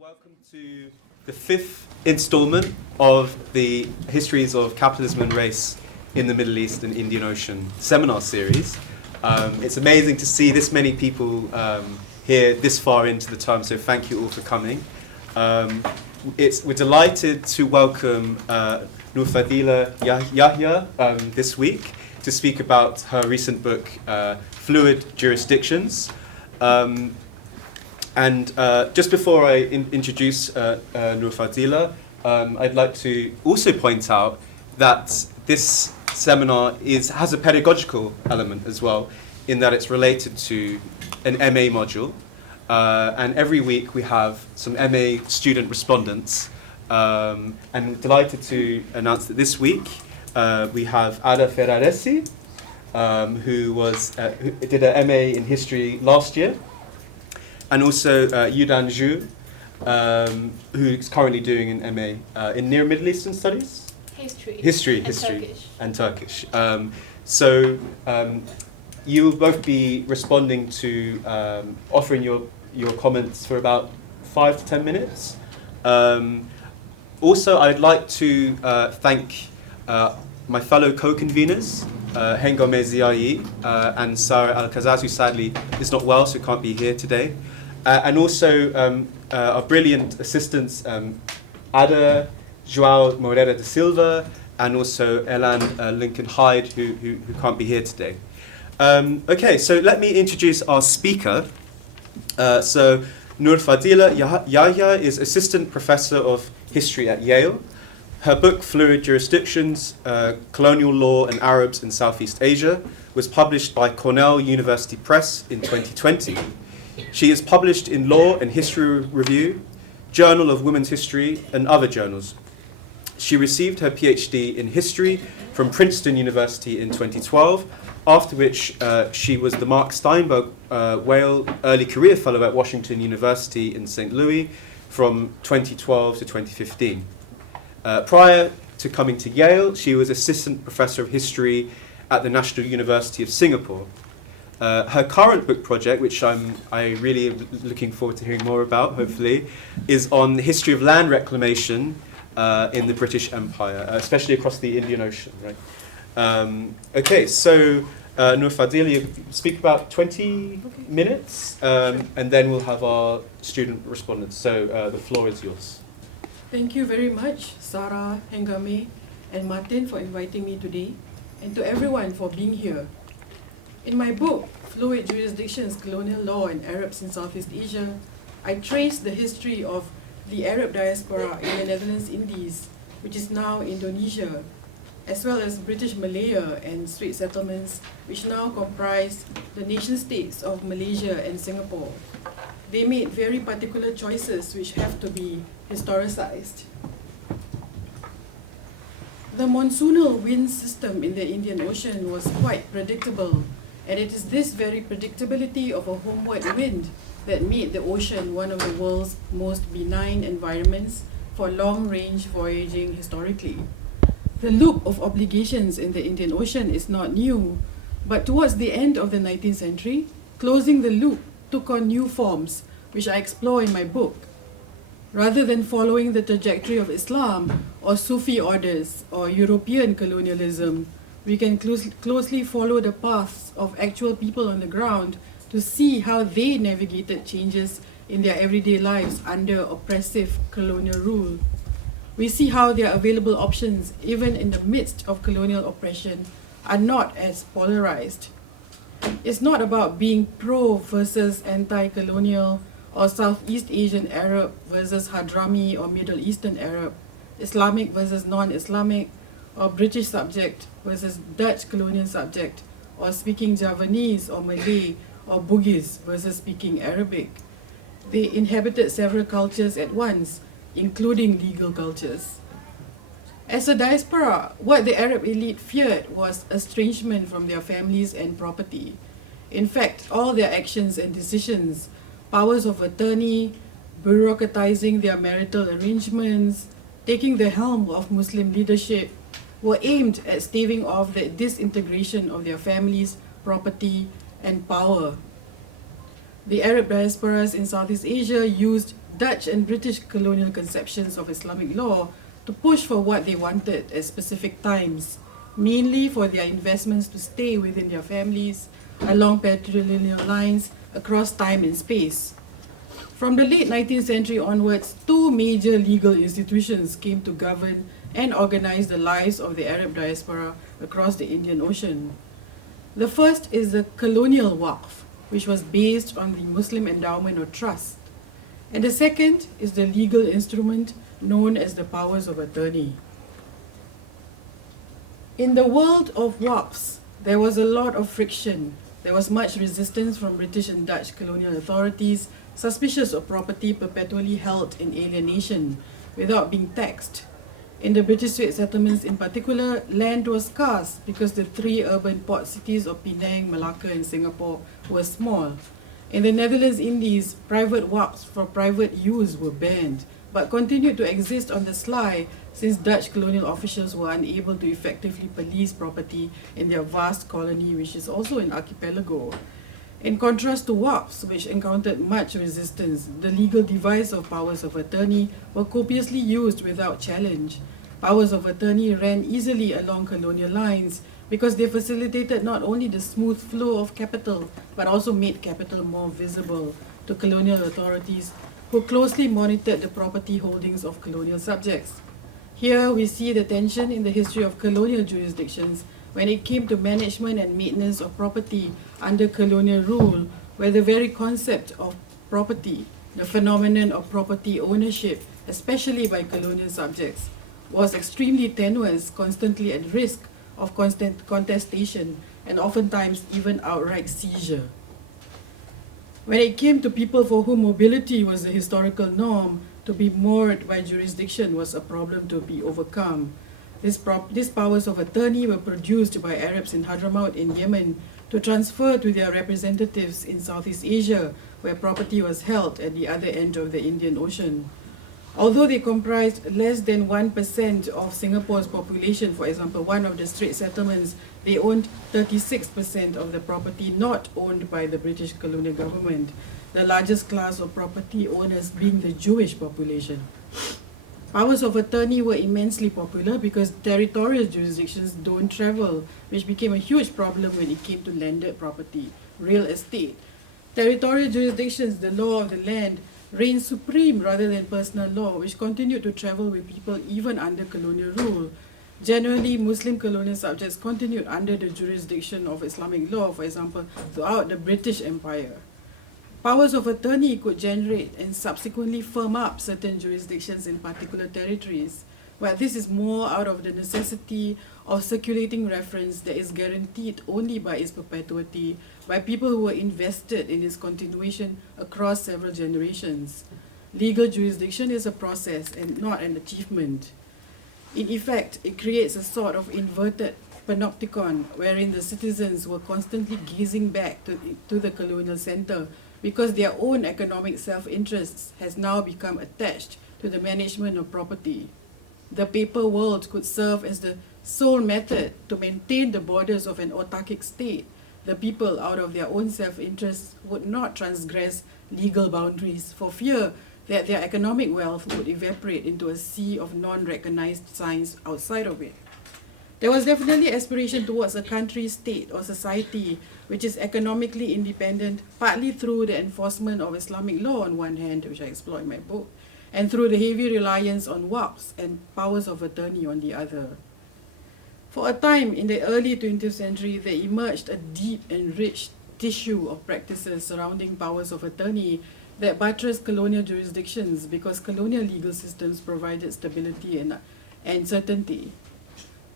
Welcome to the fifth installment of the Histories of Capitalism and Race in the Middle East and Indian Ocean seminar series. It's amazing to see this many people here this far into the term, so thank you all for coming. We're delighted to welcome Nurfadzilah Yahaya this week to speak about her recent book, Fluid Jurisdictions. And just before I introduce Nurfadzilah, I'd like to also point out that this seminar has a pedagogical element as well, in that it's related to an MA module. And every week we have some MA student respondents. And I'm delighted to announce that this week we have Ada Ferraresi, who did an MA in history last year. And also Yudan Zhu, who's currently doing an MA in Near Middle Eastern Studies? History. And Turkish. So you will both be responding to, offering your comments for about 5 to 10 minutes. Also, I'd like to thank my fellow co-conveners, Hengame Ziai and Sarah Al-Kazaz, who sadly is not well, so can't be here today. And also our brilliant assistants, Ada João Moreira da Silva, and also Elan Lincoln Hyde, who can't be here today. Okay, so let me introduce our speaker. So Nurfadzilah Yahaya is Assistant Professor of History at Yale. Her book, Fluid Jurisdictions, Colonial Law and Arabs in Southeast Asia, was published by Cornell University Press in 2020. She is published in Law and History Review, Journal of Women's History, and other journals. She received her PhD in history from Princeton University in 2012, after which she was the Mark Steinberg Whale Early Career Fellow at Washington University in St. Louis from 2012 to 2015. Prior to coming to Yale, she was Assistant Professor of History at the National University of Singapore. Her current book project, which I really am looking forward to hearing more about, hopefully, is on the history of land reclamation in the British Empire, especially across the Indian Ocean. Right? Okay, so Nurfadzilah, you speak about 20 minutes, and then we'll have our student respondents. So the floor is yours. Thank you very much, Sarah, Hengame, and Martin for inviting me today, and to everyone for being here. In my book, Fluid Jurisdictions, Colonial Law and Arabs in Southeast Asia, I trace the history of the Arab diaspora in the Netherlands Indies, which is now Indonesia, as well as British Malaya and Strait settlements, which now comprise the nation-states of Malaysia and Singapore. They made very particular choices which have to be historicized. The monsoonal wind system in the Indian Ocean was quite predictable, and it is this very predictability of a homeward wind that made the ocean one of the world's most benign environments for long-range voyaging historically. The loop of obligations in the Indian Ocean is not new, but towards the end of the 19th century, closing the loop took on new forms, which I explore in my book. Rather than following the trajectory of Islam or Sufi orders or European colonialism, we can closely follow the paths of actual people on the ground to see how they navigated changes in their everyday lives under oppressive colonial rule. We see how their available options, even in the midst of colonial oppression, are not as polarized. It's not about being pro versus anti-colonial or Southeast Asian Arab versus Hadrami or Middle Eastern Arab, Islamic versus non-Islamic, or British subject versus Dutch colonial subject, or speaking Javanese or Malay or Bugis versus speaking Arabic. They inhabited several cultures at once, including legal cultures. As a diaspora, what the Arab elite feared was estrangement from their families and property. In fact, all their actions and decisions, powers of attorney, bureaucratizing their marital arrangements, taking the helm of Muslim leadership, were aimed at staving off the disintegration of their families, property, and power. The Arab diasporas in Southeast Asia used Dutch and British colonial conceptions of Islamic law to push for what they wanted at specific times, mainly for their investments to stay within their families, along patrilineal lines, across time and space. From the late 19th century onwards, two major legal institutions came to govern and organize the lives of the Arab diaspora across the Indian Ocean. The first is the Colonial Waqf, which was based on the Muslim endowment or trust. And the second is the legal instrument known as the powers of attorney. In the world of waqfs, there was a lot of friction. There was much resistance from British and Dutch colonial authorities, suspicious of property perpetually held in alienation without being taxed. In the British Strait settlements in particular, land was scarce because the three urban port cities of Penang, Malacca and Singapore were small. In the Netherlands Indies, private waqfs for private use were banned, but continued to exist on the sly since Dutch colonial officials were unable to effectively police property in their vast colony, which is also an archipelago. In contrast to waqfs, which encountered much resistance, the legal device of powers of attorney were copiously used without challenge. Powers of attorney ran easily along colonial lines because they facilitated not only the smooth flow of capital, but also made capital more visible to colonial authorities who closely monitored the property holdings of colonial subjects. Here we see the tension in the history of colonial jurisdictions when it came to management and maintenance of property under colonial rule, where the very concept of property, the phenomenon of property ownership, especially by colonial subjects, was extremely tenuous, constantly at risk of constant contestation, and oftentimes even outright seizure. When it came to people for whom mobility was the historical norm, to be moored by jurisdiction was a problem to be overcome. These powers of attorney were produced by Arabs in Hadramaut in Yemen to transfer to their representatives in Southeast Asia, where property was held at the other end of the Indian Ocean. Although they comprised less than 1% of Singapore's population, for example, one of the Strait settlements, they owned 36% of the property not owned by the British colonial government, the largest class of property owners being the Jewish population. Powers of attorney were immensely popular because territorial jurisdictions don't travel, which became a huge problem when it came to landed property, real estate. Territorial jurisdictions, the law of the land, reigned supreme rather than personal law, which continued to travel with people even under colonial rule. Generally, Muslim colonial subjects continued under the jurisdiction of Islamic law, for example, throughout the British Empire. Powers of attorney could generate and subsequently firm up certain jurisdictions in particular territories, but this is more out of the necessity of circulating reference that is guaranteed only by its perpetuity by people who were invested in its continuation across several generations. Legal jurisdiction is a process and not an achievement. In effect, it creates a sort of inverted panopticon wherein the citizens were constantly gazing back to the colonial center because their own economic self-interests has now become attached to the management of property. The paper world could serve as the sole method to maintain the borders of an autarkic state. The people, out of their own self-interests, would not transgress legal boundaries for fear that their economic wealth would evaporate into a sea of non-recognized signs outside of it. There was definitely aspiration towards a country, state, or society which is economically independent, partly through the enforcement of Islamic law on one hand, which I explore in my book, and through the heavy reliance on waqfs and powers of attorney on the other. For a time in the early 20th century, there emerged a deep and rich tissue of practices surrounding powers of attorney that buttressed colonial jurisdictions because colonial legal systems provided stability and certainty.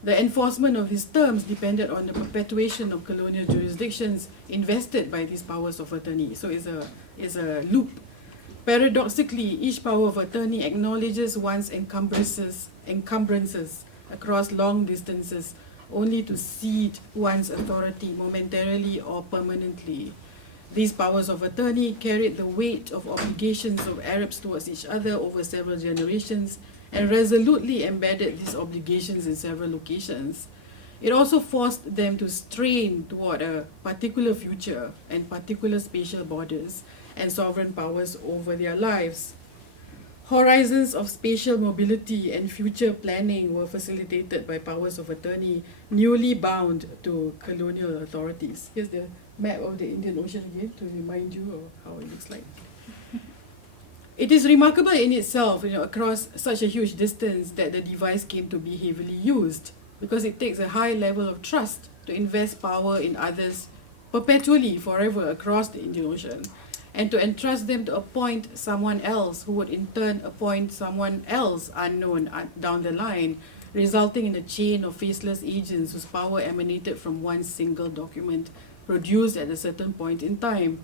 The enforcement of these terms depended on the perpetuation of colonial jurisdictions invested by these powers of attorney. So it's a loop. Paradoxically, each power of attorney acknowledges one's encumbrances across long distances only to cede one's authority momentarily or permanently. These powers of attorney carried the weight of obligations of Arabs towards each other over several generations and resolutely embedded these obligations in several locations. It also forced them to strain toward a particular future and particular spatial borders and sovereign powers over their lives. Horizons of spatial mobility and future planning were facilitated by powers of attorney newly bound to colonial authorities. Here's the map of the Indian Ocean again to remind you of how it looks like. It is remarkable in itself, across such a huge distance that the device came to be heavily used, because it takes a high level of trust to invest power in others perpetually, forever, across the Indian Ocean, and to entrust them to appoint someone else who would in turn appoint someone else unknown down the line, resulting in a chain of faceless agents whose power emanated from one single document produced at a certain point in time.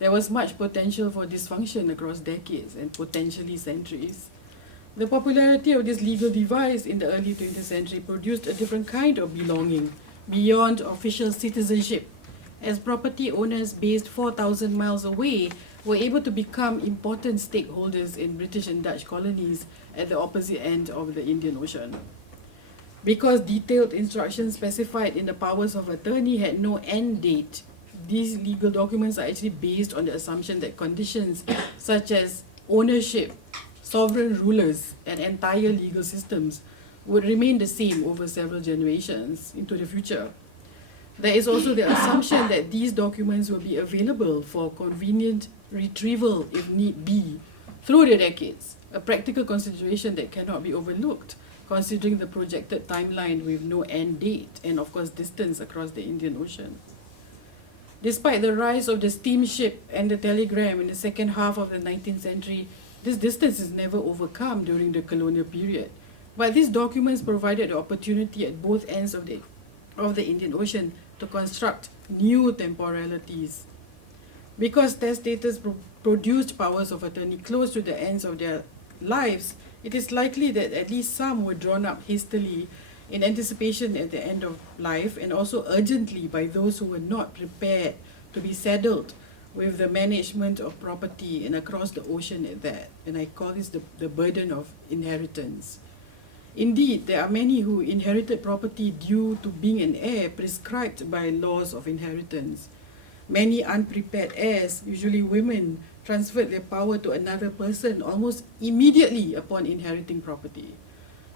There was much potential for dysfunction across decades and potentially centuries. The popularity of this legal device in the early 20th century produced a different kind of belonging beyond official citizenship, as property owners based 4,000 miles away were able to become important stakeholders in British and Dutch colonies at the opposite end of the Indian Ocean. Because detailed instructions specified in the powers of attorney had no end date, these legal documents are actually based on the assumption that conditions such as ownership, sovereign rulers, and entire legal systems would remain the same over several generations into the future. There is also the assumption that these documents will be available for convenient retrieval if need be through the decades, a practical consideration that cannot be overlooked considering the projected timeline with no end date and of course distance across the Indian Ocean. Despite the rise of the steamship and the telegram in the second half of the 19th century, this distance is never overcome during the colonial period. But these documents provided the opportunity at both ends of the Indian Ocean to construct new temporalities. Because testators produced powers of attorney close to the ends of their lives, it is likely that at least some were drawn up hastily in anticipation at the end of life, and also urgently by those who were not prepared to be saddled with the management of property and across the ocean at that. And I call this the burden of inheritance. Indeed, there are many who inherited property due to being an heir prescribed by laws of inheritance. Many unprepared heirs, usually women, transferred their power to another person almost immediately upon inheriting property.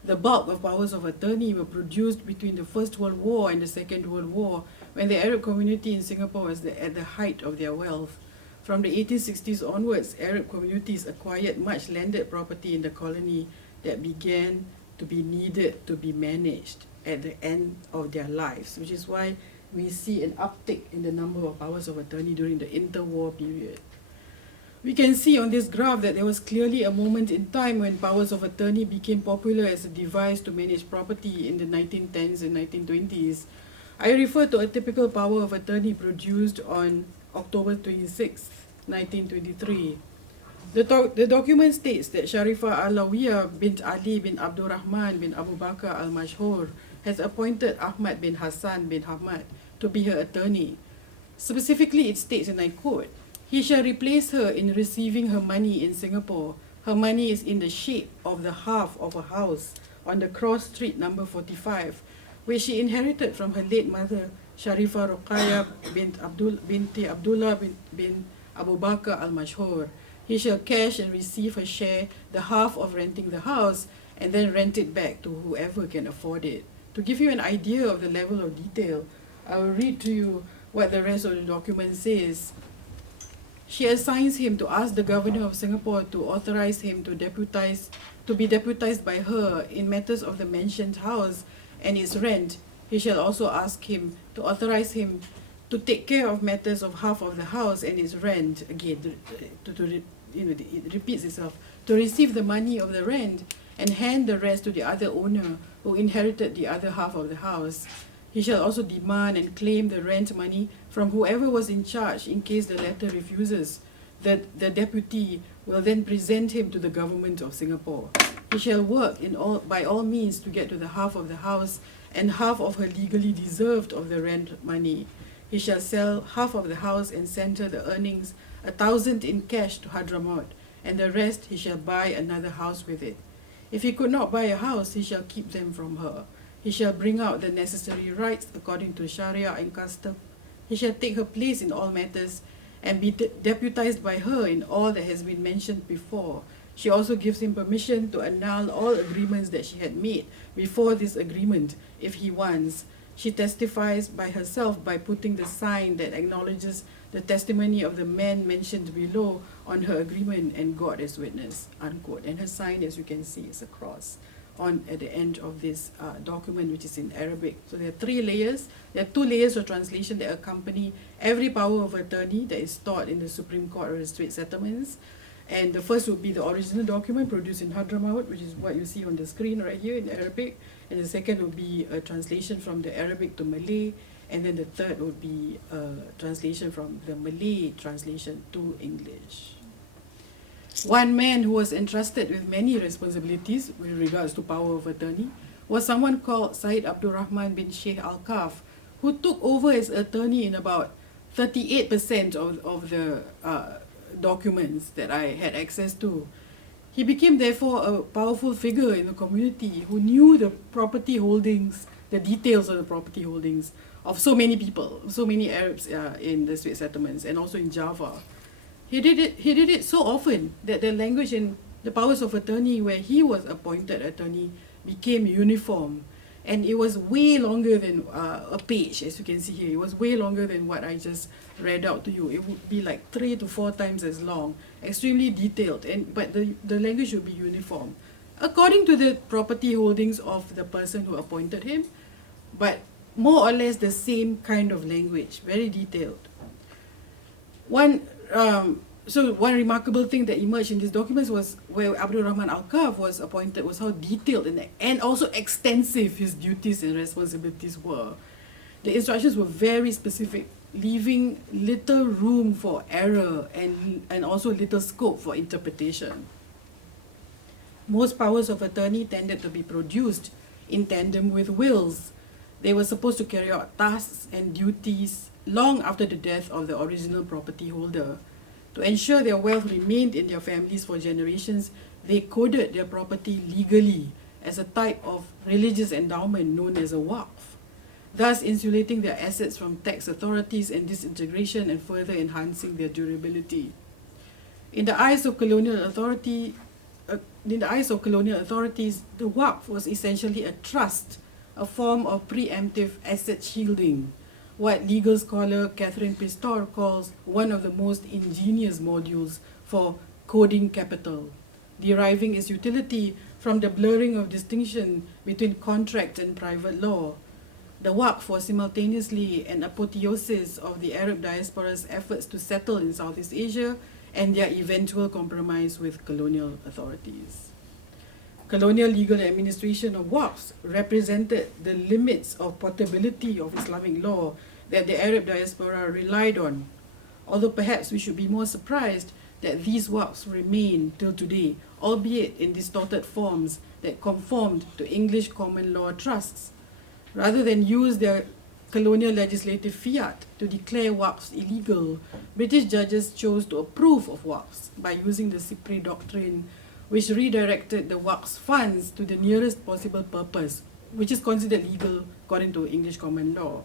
The bulk of powers of attorney were produced between the First World War and the Second World War, when the Arab community in Singapore was at the height of their wealth. From the 1860s onwards, Arab communities acquired much landed property in the colony that began to be needed to be managed at the end of their lives, which is why we see an uptick in the number of powers of attorney during the interwar period. We can see on this graph that there was clearly a moment in time when powers of attorney became popular as a device to manage property in the 1910s and 1920s. I refer to a typical power of attorney produced on October 26, 1923. The document states that Sharifah Alawiyah bint Ali bin Abdurrahman bin Abu Bakr al-Mashhur has appointed Ahmad bin Hassan bin Hamad to be her attorney. Specifically, it states, and I quote, "He shall replace her in receiving her money in Singapore. Her money is in the shape of the half of a house on the cross street number 45, which she inherited from her late mother, Sharifah Ruqayya binti Abdullah bin Abu Bakr al-Mashhur. He shall cash and receive her share, the half of renting the house, and then rent it back to whoever can afford it." To give you an idea of the level of detail, I will read to you what the rest of the document says. She assigns him to ask the governor of Singapore to authorize him to be deputized by her in matters of the mentioned house and its rent. He shall also ask him to authorize him to take care of matters of half of the house and its rent. Again, it repeats itself. To receive the money of the rent and hand the rest to the other owner who inherited the other half of the house. He shall also demand and claim the rent money from whoever was in charge in case the latter refuses. The deputy will then present him to the government of Singapore. He shall work by all means to get to the half of the house and half of her legally deserved of the rent money. He shall sell half of the house and send her the earnings, 1,000 in cash to Hadramaut, and the rest he shall buy another house with it. If he could not buy a house, he shall keep them from her. He shall bring out the necessary rights according to Sharia and custom. He shall take her place in all matters and be deputized by her in all that has been mentioned before. She also gives him permission to annul all agreements that she had made before this agreement if he wants. She testifies by herself by putting the sign that acknowledges the testimony of the man mentioned below on her agreement and God as witness, unquote. And her sign, as you can see, is a cross at the end of this document, which is in Arabic. So there are 3 layers. There are 2 layers of translation that accompany every power of attorney that is taught in the Supreme Court or the Strait Settlements. And the first would be the original document produced in Hadramaut, which is what you see on the screen right here in Arabic. And the second would be a translation from the Arabic to Malay. And then the third would be a translation from the Malay translation to English. One man who was entrusted with many responsibilities with regards to power of attorney was someone called Said Abdul Rahman bin Sheikh Al-Kaf, who took over as attorney in about 38% of the documents that I had access to. He became therefore a powerful figure in the community who knew the property holdings, the details of the property holdings of so many people, so many Arabs in the Strait Settlements and also in Java. He did it so often that the language and the powers of attorney where he was appointed attorney became uniform. And it was way longer than a page, as you can see here. It was way longer than what I just read out to you. It would be like 3 to 4 times as long, extremely detailed, but the language would be uniform, according to the property holdings of the person who appointed him, but more or less the same kind of language, very detailed. One remarkable thing that emerged in these documents was where Abdul Rahman Al-Kaf was appointed was how detailed and also extensive his duties and responsibilities were. The instructions were very specific, leaving little room for error and also little scope for interpretation. Most powers of attorney tended to be produced in tandem with wills. They were supposed to carry out tasks and duties long after the death of the original property holder. To ensure their wealth remained in their families for generations, they coded their property legally as a type of religious endowment known as a waqf, thus insulating their assets from tax authorities and disintegration and further enhancing their durability. In the eyes of colonial authorities, the waqf was essentially a trust, a form of preemptive asset shielding, what legal scholar Catherine Pistor calls one of the most ingenious modules for coding capital, deriving its utility from the blurring of distinction between contract and private law. The Waqf was simultaneously an apotheosis of the Arab diaspora's efforts to settle in Southeast Asia and their eventual compromise with colonial authorities. Colonial legal administration of Waqfs represented the limits of portability of Islamic law that the Arab diaspora relied on, although perhaps we should be more surprised that these Waqfs remain till today, albeit in distorted forms that conformed to English common law trusts. Rather than use their colonial legislative fiat to declare Waqfs illegal, British judges chose to approve of Waqfs by using the Cypri doctrine, which redirected the Waqf's funds to the nearest possible purpose, which is considered legal according to English common law.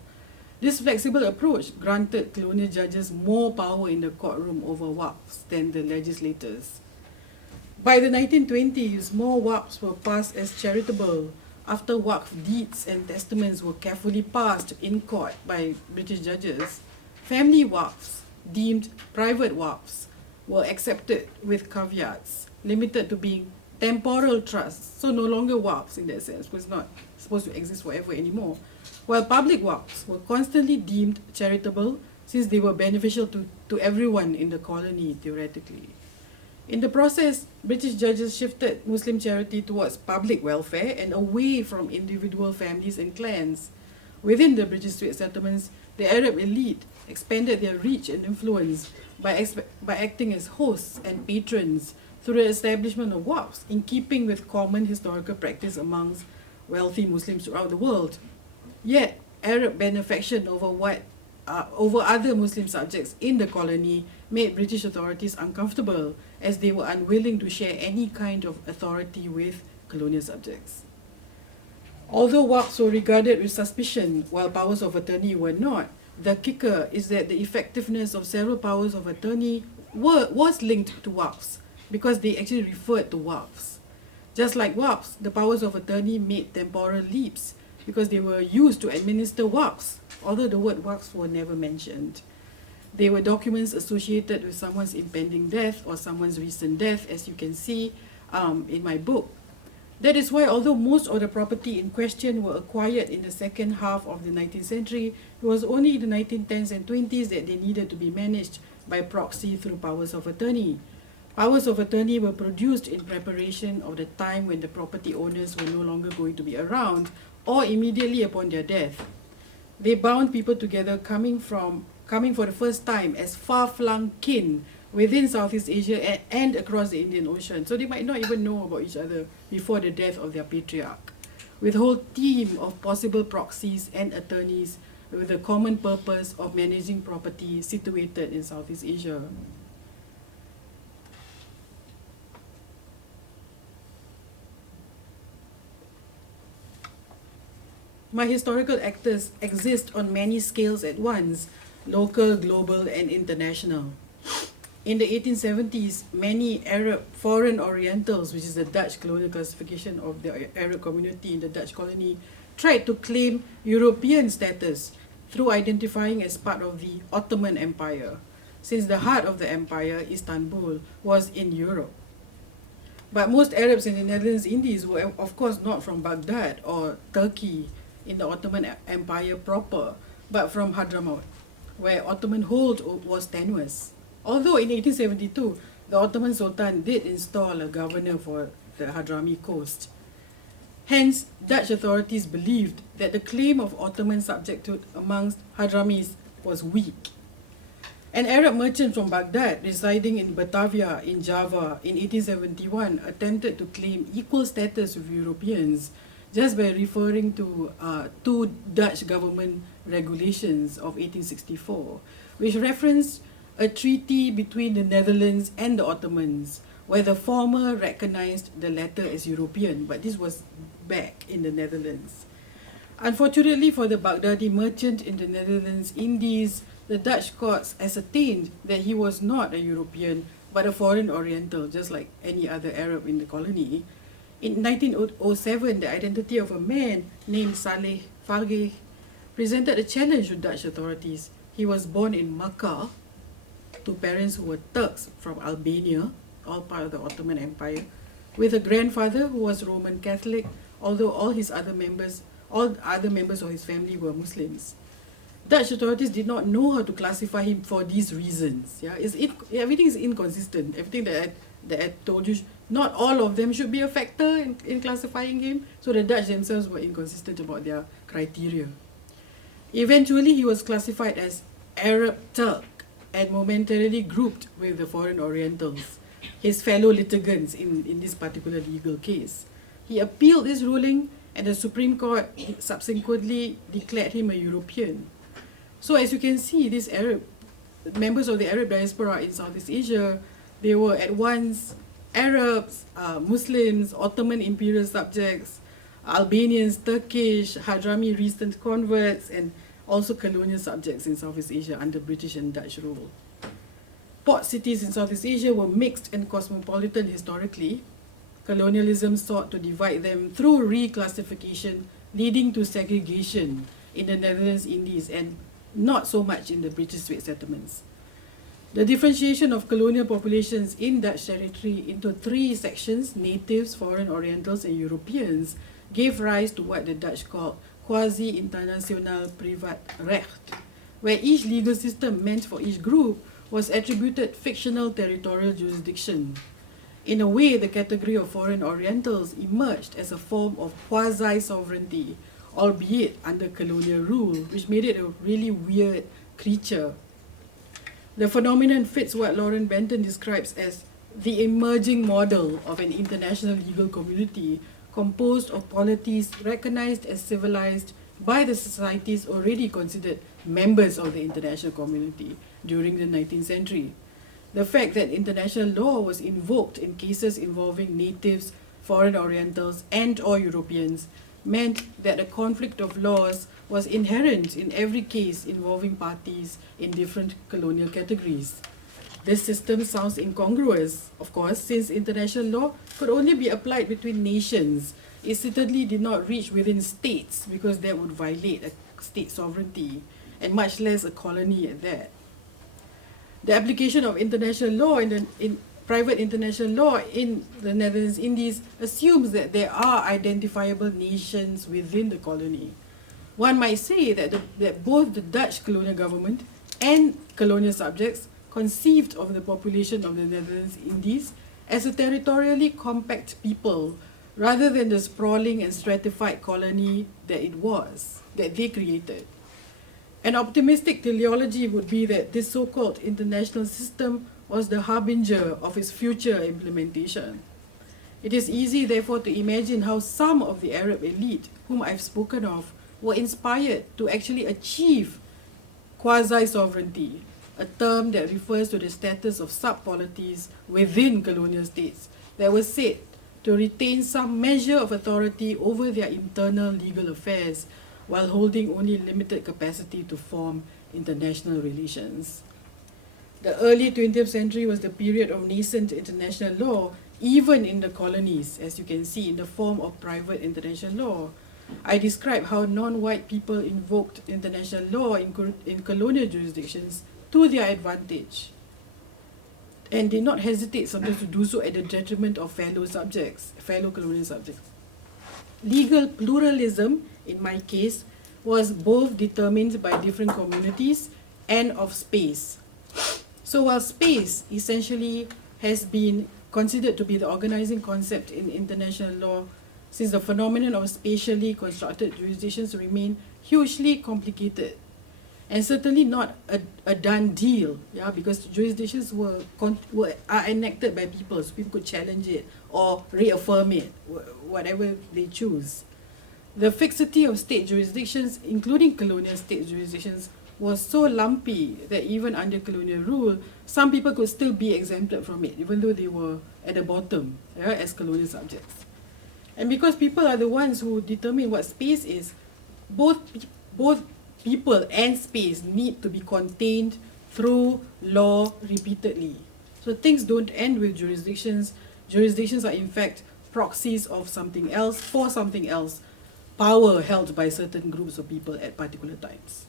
This flexible approach granted colonial judges more power in the courtroom over Waqfs than the legislators. By the 1920s, more Waqfs were passed as charitable after Waqf deeds and testaments were carefully passed in court by British judges. Family Waqfs, deemed private Waqfs, were accepted with caveats, limited to being temporal trusts, so no longer Waqfs in that sense, was not supposed to exist forever anymore, while public Waqfs were constantly deemed charitable since they were beneficial to everyone in the colony, theoretically. In the process, British judges shifted Muslim charity towards public welfare and away from individual families and clans. Within the British Strait Settlements, the Arab elite expanded their reach and influence by acting as hosts and patrons through the establishment of Waqfs, in keeping with common historical practice amongst wealthy Muslims throughout the world. Yet, Arab benefaction over other Muslim subjects in the colony made British authorities uncomfortable, as they were unwilling to share any kind of authority with colonial subjects. Although Waqfs were regarded with suspicion while powers of attorney were not, the kicker is that the effectiveness of several powers of attorney was linked to Waqfs, because they actually referred to WRCHRs. Just like WRCHRs, the powers of attorney made temporal leaps because they were used to administer WRCHRs, although the word WRCHRs were never mentioned. They were documents associated with someone's impending death or someone's recent death, as you can see in my book. That is why, although most of the property in question were acquired in the second half of the 19th century, it was only in the 1910s and 20s that they needed to be managed by proxy through powers of attorney. Powers of attorney were produced in preparation of the time when the property owners were no longer going to be around or immediately upon their death. They bound people together coming for the first time as far-flung kin within Southeast Asia and across the Indian Ocean. So they might not even know about each other before the death of their patriarch. With a whole team of possible proxies and attorneys with the common purpose of managing property situated in Southeast Asia. My historical actors exist on many scales at once, local, global, and international. In the 1870s, many Arab foreign Orientals, which is the Dutch colonial classification of the Arab community in the Dutch colony, tried to claim European status through identifying as part of the Ottoman Empire, since the heart of the empire, Istanbul, was in Europe. But most Arabs in the Netherlands Indies were of course not from Baghdad or Turkey in the Ottoman Empire proper, but from Hadramaut, where Ottoman hold was tenuous. Although in 1872, the Ottoman Sultan did install a governor for the Hadrami coast. Hence, Dutch authorities believed that the claim of Ottoman subjecthood amongst Hadramis was weak. An Arab merchant from Baghdad residing in Batavia in Java in 1871 attempted to claim equal status with Europeans just by referring to two Dutch government regulations of 1864, which referenced a treaty between the Netherlands and the Ottomans, where the former recognized the latter as European, but this was back in the Netherlands. Unfortunately for the Baghdadi merchant in the Netherlands Indies, the Dutch courts ascertained that he was not a European, but a foreign Oriental, just like any other Arab in the colony. In 1907, the identity of a man named Saleh Fargeh presented a challenge to Dutch authorities. He was born in Makkah to parents who were Turks from Albania, all part of the Ottoman Empire, with a grandfather who was Roman Catholic, although all other members of his family were Muslims. Dutch authorities did not know how to classify him for these reasons. Everything is inconsistent. Everything that I told you, not all of them should be a factor in classifying him. So the Dutch themselves were inconsistent about their criteria. Eventually, he was classified as Arab Turk and momentarily grouped with the foreign Orientals, his fellow litigants in this particular legal case. He appealed this ruling, and the Supreme Court subsequently declared him a European. So as you can see, these members of the Arab diaspora in Southeast Asia, they were at once Arabs, Muslims, Ottoman imperial subjects, Albanians, Turkish, Hadrami recent converts, and also colonial subjects in Southeast Asia under British and Dutch rule. Port cities in Southeast Asia were mixed and cosmopolitan historically. Colonialism sought to divide them through reclassification, leading to segregation in the Netherlands Indies and not so much in the British Strait settlements. The differentiation of colonial populations in Dutch territory into three sections, natives, foreign Orientals, and Europeans, gave rise to what the Dutch called quasi-international privaatrecht, where each legal system meant for each group was attributed fictional territorial jurisdiction. In a way, the category of foreign Orientals emerged as a form of quasi-sovereignty, albeit under colonial rule, which made it a really weird creature. The phenomenon fits what Lauren Benton describes as the emerging model of an international legal community composed of polities recognized as civilized by the societies already considered members of the international community during the 19th century. The fact that international law was invoked in cases involving natives, foreign Orientals, and/or Europeans meant that a conflict of laws was inherent in every case involving parties in different colonial categories. This system sounds incongruous, of course, since international law could only be applied between nations. It certainly did not reach within states because that would violate a state sovereignty, and much less a colony at that. The application of international law in private international law in the Netherlands Indies assumes that there are identifiable nations within the colony. One might say that, that both the Dutch colonial government and colonial subjects conceived of the population of the Netherlands Indies as a territorially compact people rather than the sprawling and stratified colony that it was, that they created. An optimistic teleology would be that this so-called international system was the harbinger of its future implementation. It is easy, therefore, to imagine how some of the Arab elite, whom I've spoken of, were inspired to actually achieve quasi-sovereignty, a term that refers to the status of sub-polities within colonial states that were said to retain some measure of authority over their internal legal affairs while holding only limited capacity to form international relations. The early 20th century was the period of nascent international law, even in the colonies, as you can see, in the form of private international law. I described how non-white people invoked international law in colonial jurisdictions to their advantage, and did not hesitate sometimes to do so at the detriment of fellow colonial subjects. Legal pluralism, in my case, was both determined by different communities and of space. So while space essentially has been considered to be the organizing concept in international law, since the phenomenon of spatially constructed jurisdictions remain hugely complicated and certainly not a done deal, yeah, because jurisdictions are enacted by people, so people could challenge it or reaffirm it, whatever they choose. The fixity of state jurisdictions, including colonial state jurisdictions, was so lumpy that even under colonial rule, some people could still be exempted from it, even though they were at the bottom, yeah, as colonial subjects. And because people are the ones who determine what space is, both people and space need to be contained through law repeatedly. So things don't end with jurisdictions. Jurisdictions are in fact proxies of something else for something else, power held by certain groups of people at particular times.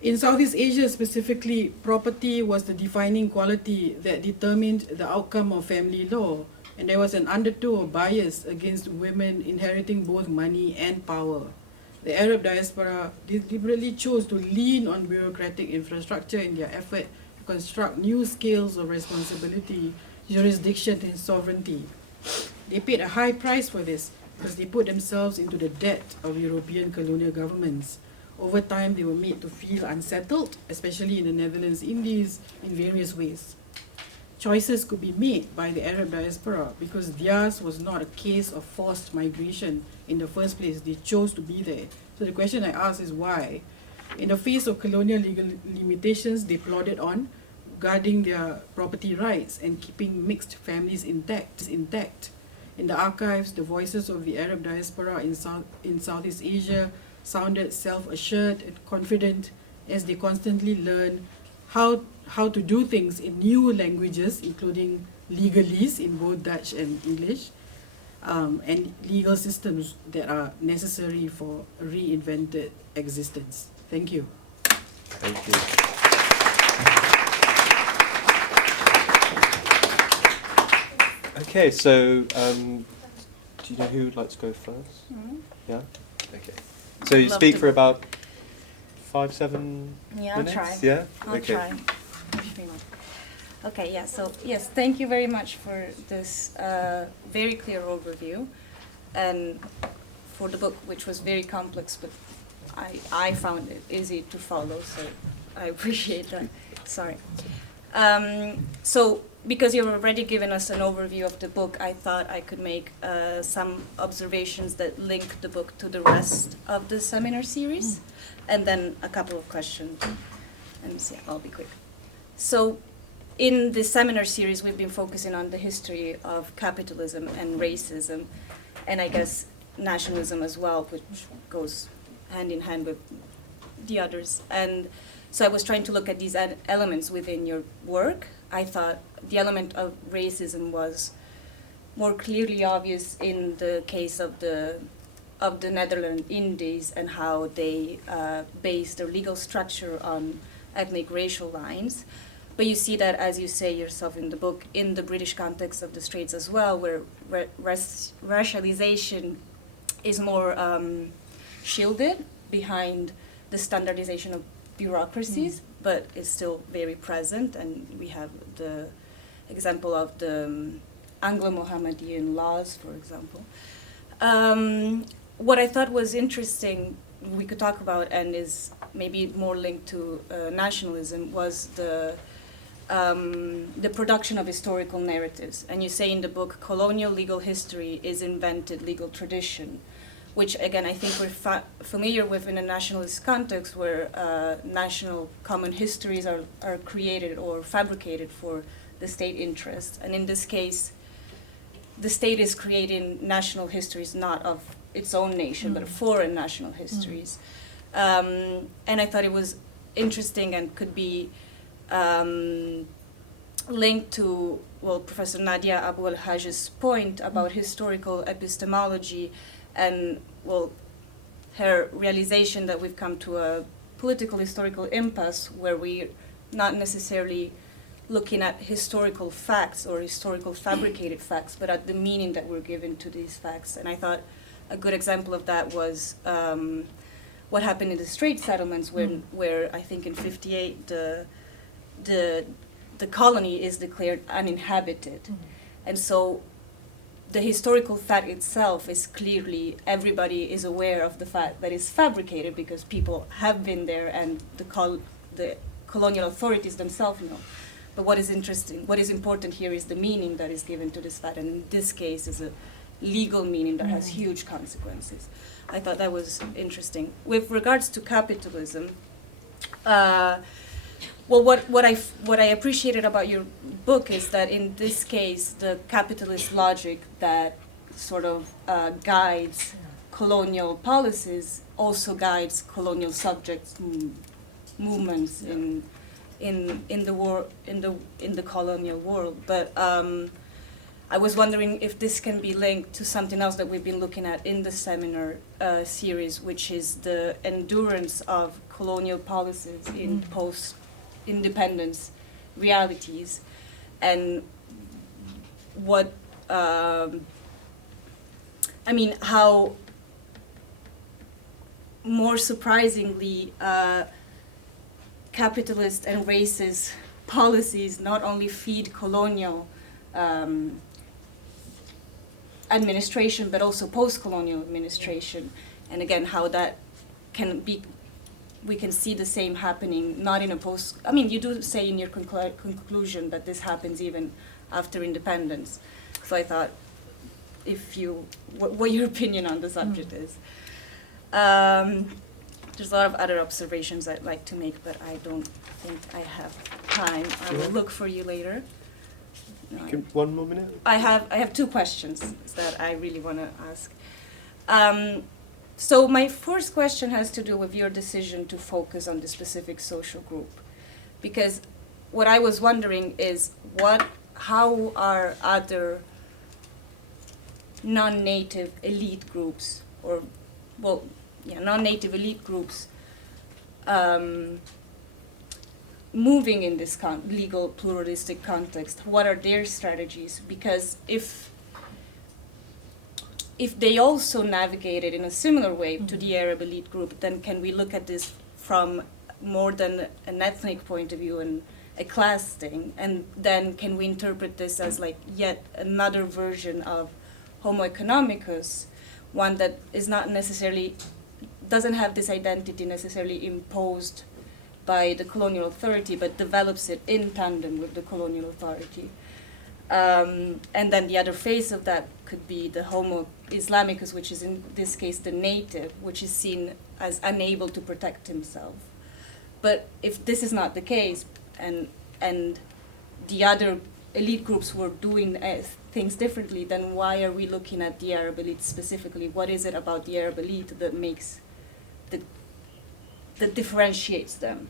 In Southeast Asia specifically, property was the defining quality that determined the outcome of family law, and there was an undertow of bias against women inheriting both money and power. The Arab diaspora deliberately chose to lean on bureaucratic infrastructure in their effort to construct new scales of responsibility, jurisdiction, and sovereignty. They paid a high price for this because they put themselves into the debt of European colonial governments. Over time, they were made to feel unsettled, especially in the Netherlands Indies, in various ways. Choices could be made by the Arab diaspora because theirs was not a case of forced migration in the first place. They chose to be there. So the question I ask is why? In the face of colonial legal limitations, they plodded on, guarding their property rights and keeping mixed families intact. In the archives, the voices of the Arab diaspora in Southeast Asia sounded self-assured and confident as they constantly learn how to do things in new languages, including legalese in both Dutch and English, and legal systems that are necessary for a reinvented existence. Thank you. Thank you. Okay, so do you know who would like to go first? Mm-hmm. Yeah? Okay. So you speak for about 5-7 Yeah, minutes? I'll try. Yeah? I'll Okay. try. Okay, yeah, so yes, thank you very much for this very clear overview and for the book, which was very complex, but I found it easy to follow, so I appreciate that. Sorry. So, because you've already given us an overview of the book, I thought I could make some observations that link the book to the rest of the seminar series, and then a couple of questions. And yeah, I'll be quick. So, in the seminar series, we've been focusing on the history of capitalism and racism, and I guess nationalism as well, which goes hand in hand with the others. And So I was trying to look at these elements within your work. I thought the element of racism was more clearly obvious in the case of the Netherlands Indies and how they based their legal structure on ethnic racial lines. But you see that, as you say yourself in the book, in the British context of the Straits as well, where racialization is more shielded behind the standardization of bureaucracies, but is still very present. And we have the example of the Anglo-Mohammedan laws, for example. What I thought was interesting, we could talk about, and is maybe more linked to nationalism, was the production of historical narratives. And you say in the book, colonial legal history is invented legal tradition, which again I think we're familiar with in a nationalist context, where national common histories are created or fabricated for the state interest. And in this case, the state is creating national histories not of its own nation, but foreign national histories. And I thought it was interesting and could be linked to, well, Professor Nadia Abu al-Hajj's point about historical epistemology and, well, her realization that we've come to a political historical impasse where we're not necessarily looking at historical facts or historical fabricated facts, but at the meaning that we're given to these facts. And I thought a good example of that was what happened in the Strait settlements, where I think in '58 the colony is declared uninhabited. And so the historical fact itself is clearly, everybody is aware of the fact that it's fabricated because people have been there and the colonial authorities themselves know. But what is interesting, what is important here is the meaning that is given to this fact, and in this case is a legal meaning that has huge consequences. I thought that was interesting. With regards to capitalism, well, what I appreciated about your book is that in this case, the capitalist logic that sort of guides colonial policies also guides colonial subjects movements in the colonial world. But I was wondering if this can be linked to something else that we've been looking at in the seminar series, which is the endurance of colonial policies in post-independence realities, and what I mean, how more surprisingly capitalist and racist policies not only feed colonial administration, but also post-colonial administration. And again, how that can be, we can see the same happening, not in a post, I mean, you do say in your conclusion that this happens even after independence. So I thought, what your opinion on the subject is. There's a lot of other observations I'd like to make, but I don't think I have time. I will look for you later. No, One more minute? I have two questions that I really want to ask. So my first question has to do with your decision to focus on the specific social group, because what I was wondering is how are other non-native elite groups, or non-native elite groups moving in this legal pluralistic context? What are their strategies? Because if they also navigated in a similar way to the Arab elite group, then can we look at this from more than an ethnic point of view and a class thing? And then can we interpret this as like yet another version of Homo economicus, one that is not necessarily, doesn't have this identity necessarily imposed by the colonial authority, but develops it in tandem with the colonial authority? And then the other face of that could be the Homo Islamicus, which is in this case the native, which is seen as unable to protect himself. But if this is not the case, and the other elite groups were doing things differently, then why are we looking at the Arab elite specifically? What is it about the Arab elite that makes that differentiates them?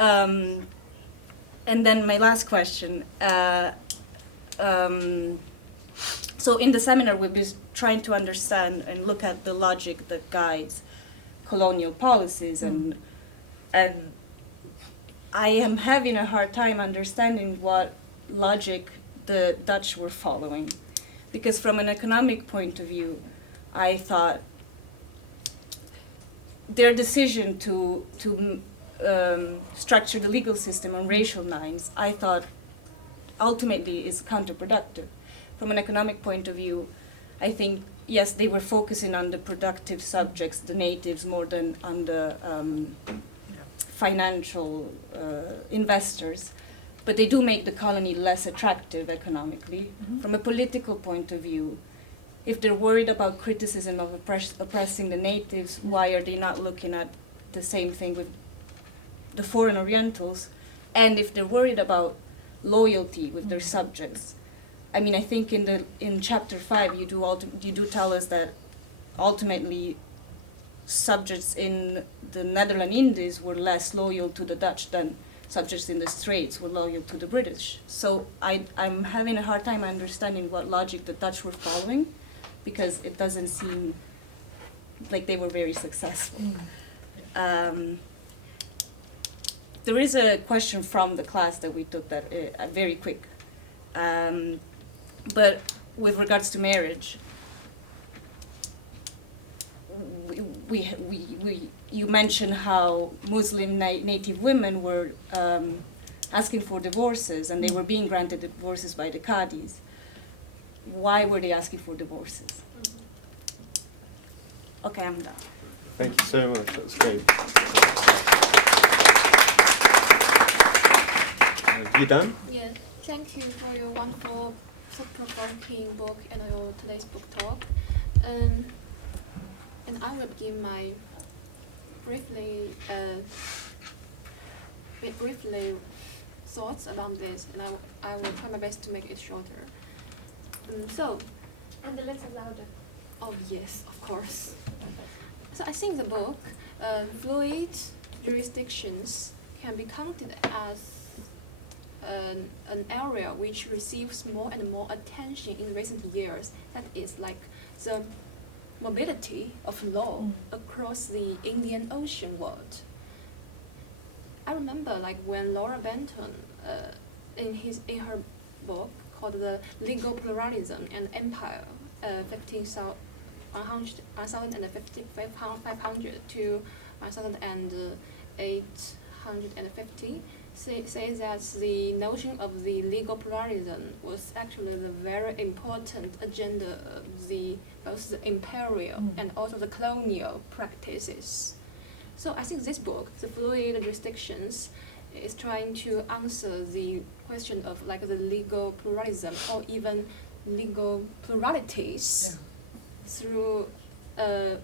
And then my last question. So in the seminar, we'll be trying to understand and look at the logic that guides colonial policies, and I am having a hard time understanding what logic the Dutch were following, because from an economic point of view, I thought their decision to structure the legal system on racial lines, I thought ultimately is counterproductive. From an economic point of view, I think, yes, they were focusing on the productive subjects, the natives, more than on the financial investors. But they do make the colony less attractive economically. From a political point of view, if they're worried about criticism of oppressing the natives, why are they not looking at the same thing with the foreign Orientals? And if they're worried about loyalty with their subjects, I mean, I think in chapter 5 you do tell us that ultimately subjects in the Netherlands Indies were less loyal to the Dutch than subjects in the Straits were loyal to the British. So I'm having a hard time understanding what logic the Dutch were following, because it doesn't seem like they were very successful. There is a question from the class that we took that very quick. But with regards to marriage, you mentioned how Muslim native women were asking for divorces, and they were being granted divorces by the Qadis. Why were they asking for divorces? Okay, I'm done. Thank you so much. That's great. You done? Yes. Thank you for your wonderful, thought-provoking book and your today's book talk. And I will begin my briefly thoughts about this, and I will try my best to make it shorter. And a little louder. Oh yes, of course. So I think the book, Fluid Jurisdictions, can be counted as an area which receives more and more attention in recent years. That is like the mobility of law across the Indian Ocean world. I remember like when Laura Benton, in her book called The Legal Pluralism and Empire, 1500 to 1850, says that the notion of the legal pluralism was actually the very important agenda of both the imperial and also the colonial practices. So I think this book, The Fluid Jurisdictions, is trying to answer the question of like the legal pluralism or even legal pluralities through a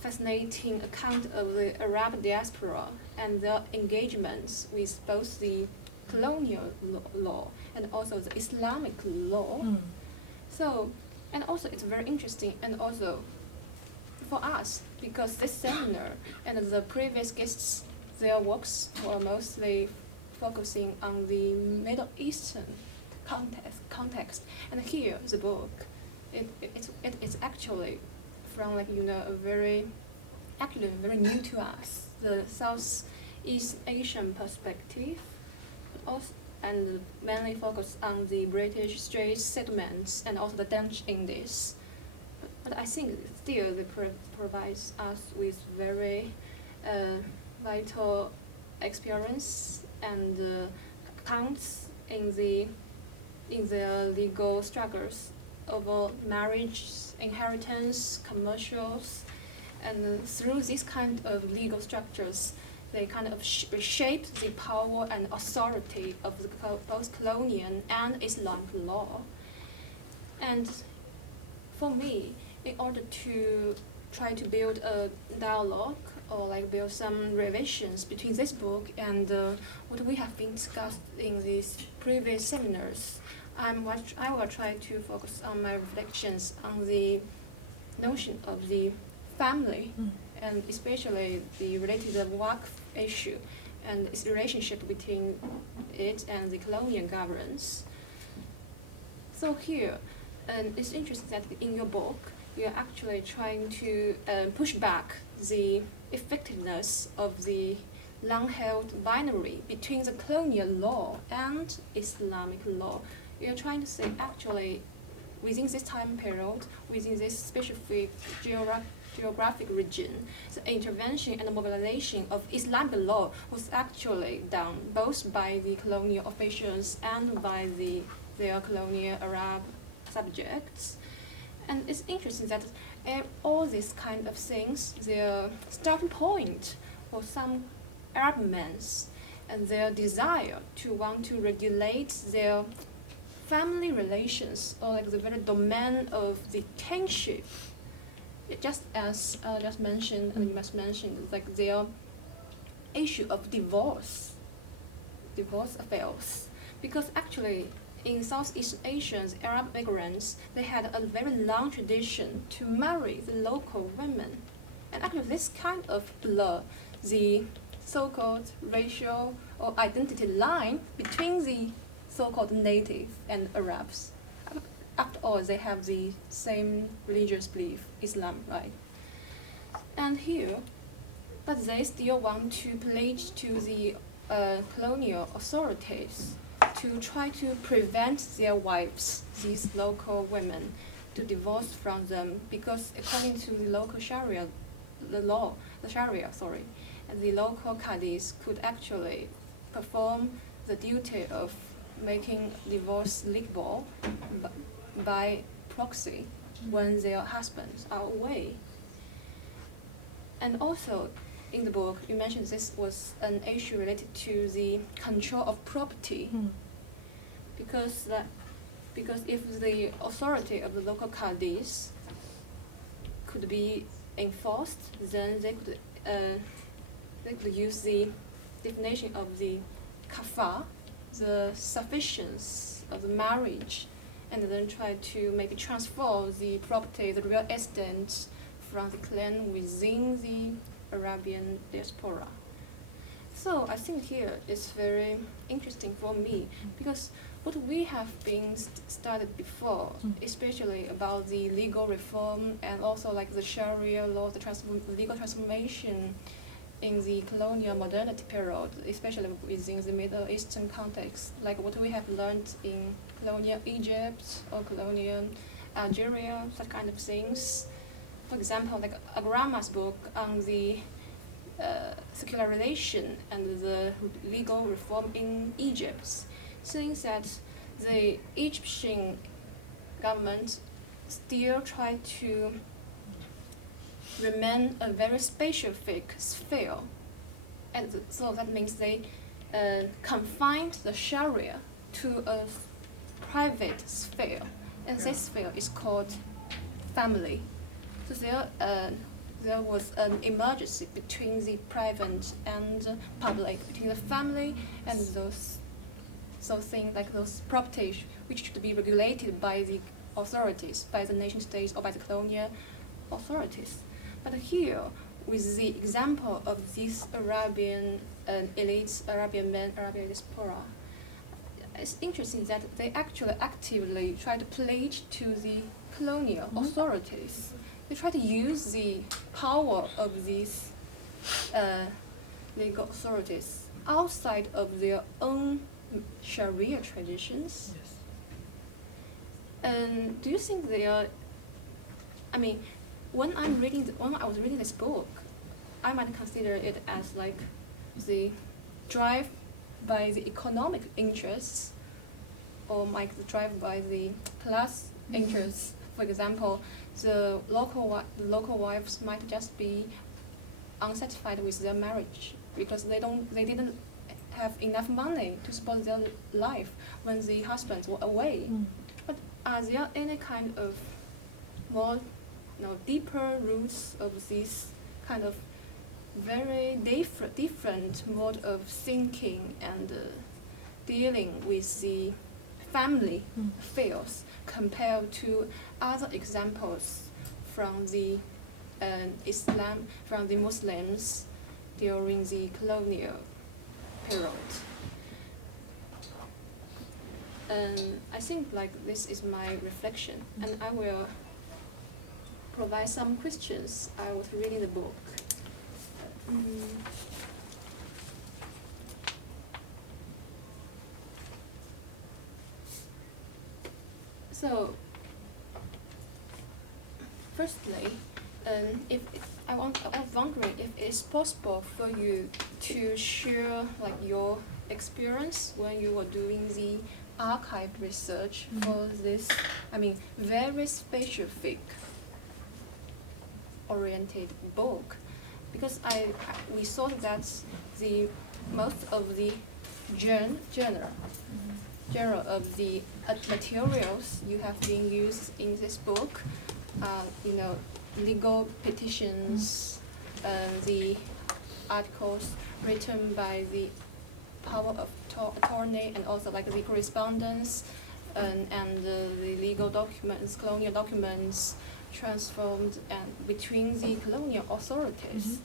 fascinating account of the Arab diaspora and their engagements with both the colonial law and also the Islamic law. So, and also it's very interesting, and also for us, because this seminar and the previous guests, their works were mostly focusing on the Middle Eastern context. And here, the book, it's actually from like a very new to us, the Southeast Asian perspective, but also and mainly focus on the British Straits settlements and also the Dutch Indies. But I think still it provides us with very vital experience and accounts in the legal struggles over marriage, inheritance, commercials, and through these kind of legal structures, they kind of reshape the power and authority of the both colonial and Islamic law. And for me, in order to try to build a dialogue or like build some revisions between this book and what we have been discussed in these previous seminars, I will try to focus on my reflections on the notion of the family and especially the related Waqf issue and its relationship between it and the colonial governance. So here, it's interesting that in your book, you're actually trying to push back the effectiveness of the long-held binary between the colonial law and Islamic law. You're trying to say actually within this time period, within this specific geographic region, the intervention and mobilization of Islamic law was actually done both by the colonial officials and by their colonial Arab subjects. And it's interesting that all these kind of things, their starting point for some Arab men and their desire to want to regulate their family relations, or like the very domain of the kinship, just as just mentioned and you must mention, like their issue of divorce affairs, because actually in Southeast Asia, the Arab migrants, they had a very long tradition to marry the local women, and actually this kind of blur the so-called racial or identity line between the so-called native and Arabs. After all, they have the same religious belief, Islam, right? And here, but they still want to pledge to the colonial authorities to try to prevent their wives, these local women, to divorce from them, because according to the local Sharia, and the local Qadis could actually perform the duty of making divorce legal by proxy when their husbands are away. And also, in the book, you mentioned this was an issue related to the control of property, because if the authority of the local Qadis could be enforced, then they could use the definition of the kafah, the sufficiency of the marriage, and then try to maybe transfer the property, the real estate, from the clan within the Arabian diaspora. So I think here is very interesting for me, because what we have been studied before, especially about the legal reform and also like the Sharia law, the legal transformation in the colonial modernity period, especially within the Middle Eastern context, like what we have learned in colonial Egypt or colonial Algeria, such kind of things. For example, like Agrama's book on the secularization and the legal reform in Egypt, saying that the Egyptian government still try to remain a very specific sphere, and so that means they confined the Sharia to a private sphere, and this sphere is called family. So there was an emergency between the private and public, between the family and those things like those properties which should be regulated by the authorities, by the nation states or by the colonial authorities. But here, with the example of these Arabian elites, Arabian men, Arabian diaspora, it's interesting that they actually actively try to pledge to the colonial authorities. They try to use the power of these legal authorities outside of their own Sharia traditions. Yes. And do you think they are? I mean, when I was reading this book, I might consider it as like the drive by the economic interests, or like the drive by the class interests. For example, the local wives might just be unsatisfied with their marriage because they didn't have enough money to support their life when the husbands were away. But are there any kind of more deeper roots of this kind of very different mode of thinking and dealing with the family affairs compared to other examples from the Islam, from the Muslims during the colonial period. And I think like this is my reflection, and I will provide some questions. I was reading the book. So, firstly, if I was wondering if it's possible for you to share like your experience when you were doing the archive research for this, very specific oriented book, because we thought that the most of the genre of the materials you have been used in this book, legal petitions, the articles written by the power of attorney, and also like the correspondence and the legal documents, colonial documents transformed and between the colonial authorities.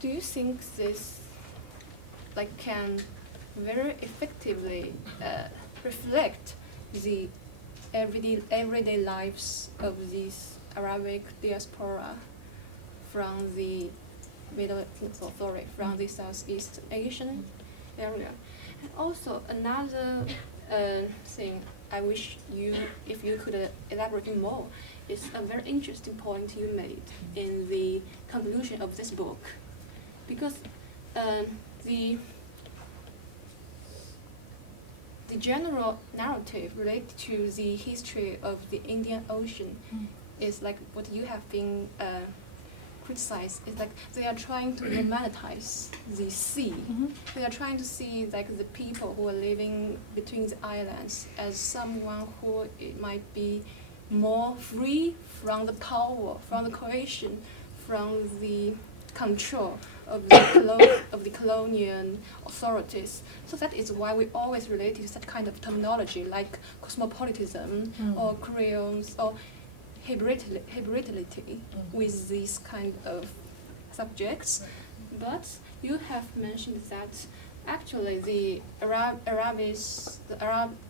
Do you think this can very effectively reflect the everyday lives of these Arabic diaspora from the from the Southeast Asian area? And also another thing I wish if you could elaborate more, is a very interesting point you made in the conclusion of this book, because the general narrative related to the history of the Indian Ocean is like what you have been criticized. It's like they are trying to romanticize the sea. They are trying to see like the people who are living between the islands as someone who it might be more free from the power, from the coercion, from the control of the colonial authorities. So that is why we always relate to that kind of terminology like cosmopolitanism or creoles or hybridity with these kind of subjects. But you have mentioned that actually the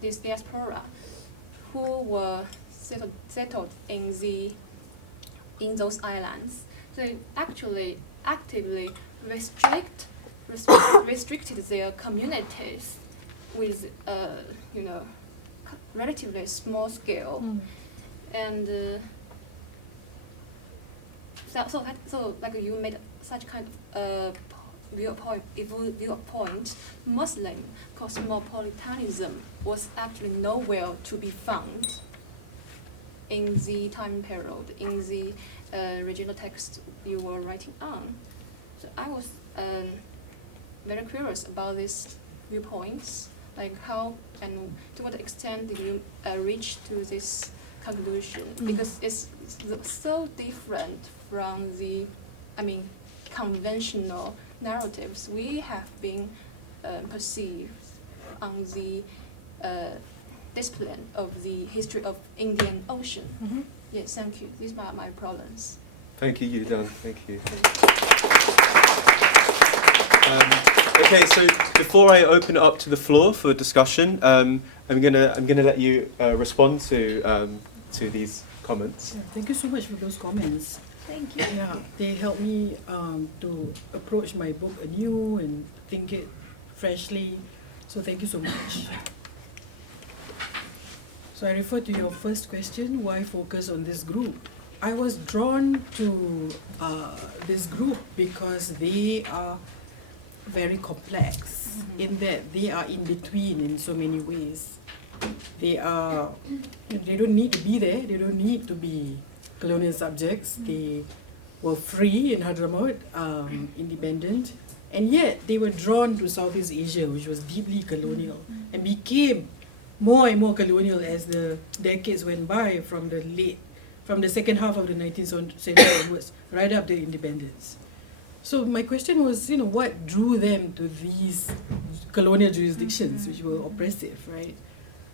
this diaspora who were settled in those islands, they actually actively restricted their communities with relatively small scale, and so like you made such kind of viewpoint. Muslim cosmopolitanism was actually nowhere to be found in the time period, in the regional text you were writing on. So I was very curious about these viewpoints, like how and to what extent did you reach to this conclusion? Because it's so different from the, conventional narratives we have been perceived on the discipline of the history of Indian Ocean. Yes, thank you. These are my problems. Thank you, Yudan. Thank you. Okay, so before I open it up to the floor for discussion, I'm gonna let you respond to these comments. Yeah, thank you so much for those comments. Thank you. Yeah, they help me to approach my book anew and think it freshly. So thank you so much. So I refer to your first question, why focus on this group? I was drawn to this group because they are very complex in that they are in between in so many ways. They don't need to be there, they don't need to be colonial subjects. They were free in Hadramaut, independent, and yet they were drawn to Southeast Asia, which was deeply colonial, and became more and more colonial as the decades went by, from the second half of the 19th century onwards, right up to independence. So my question was, what drew them to these colonial jurisdictions, which were oppressive, right?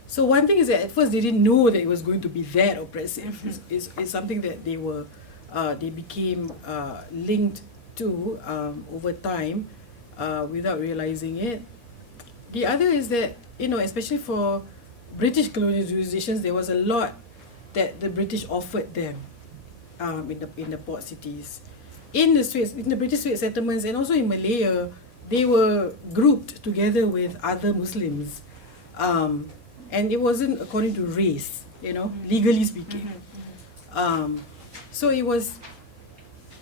So one thing is that at first they didn't know that it was going to be that oppressive. It's something that they became linked to over time without realizing it. The other is that, especially for British colonial jurisdictions, there was a lot that the British offered them in the port cities. In the British Straits settlements and also in Malaya, they were grouped together with other Muslims. And it wasn't according to race, legally speaking. So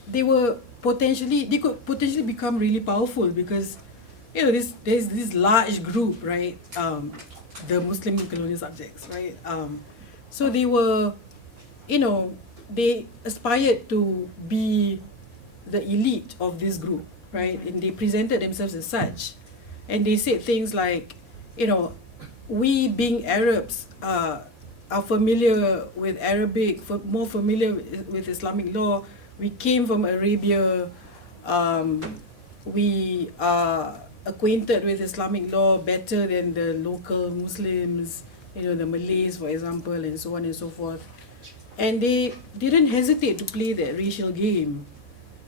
they could potentially become really powerful because, there's this large group, right? The Muslim colonial subjects, right? So they were, they aspired to be the elite of this group, right? And they presented themselves as such. And they said things like, we being Arabs are familiar with Arabic, more familiar with Islamic law. We came from Arabia. We are acquainted with Islamic law better than the local Muslims, the Malays, for example, and so on and so forth. And they didn't hesitate to play that racial game,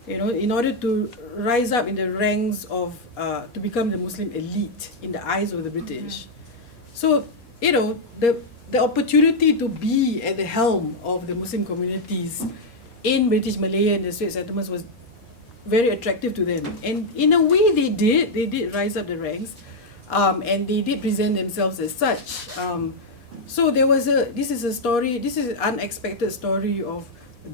in order to rise up in the ranks of, to become the Muslim elite in the eyes of the British. So, the opportunity to be at the helm of the Muslim communities in British Malaya and the Straits settlements was very attractive to them. And in a way they did rise up the ranks, and they did present themselves as such. So this is an unexpected story of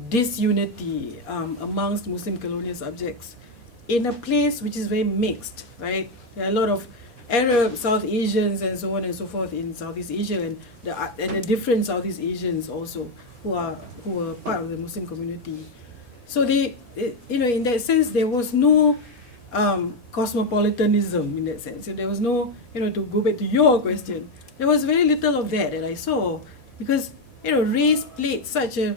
disunity amongst Muslim colonial subjects in a place which is very mixed, right? There are a lot of Arab, South Asians, and so on and so forth in Southeast Asia, and the different Southeast Asians also who are part of the Muslim community. So in that sense, there was no cosmopolitanism in that sense. So there was no, to go back to your question, there was very little of that I saw, because race played such an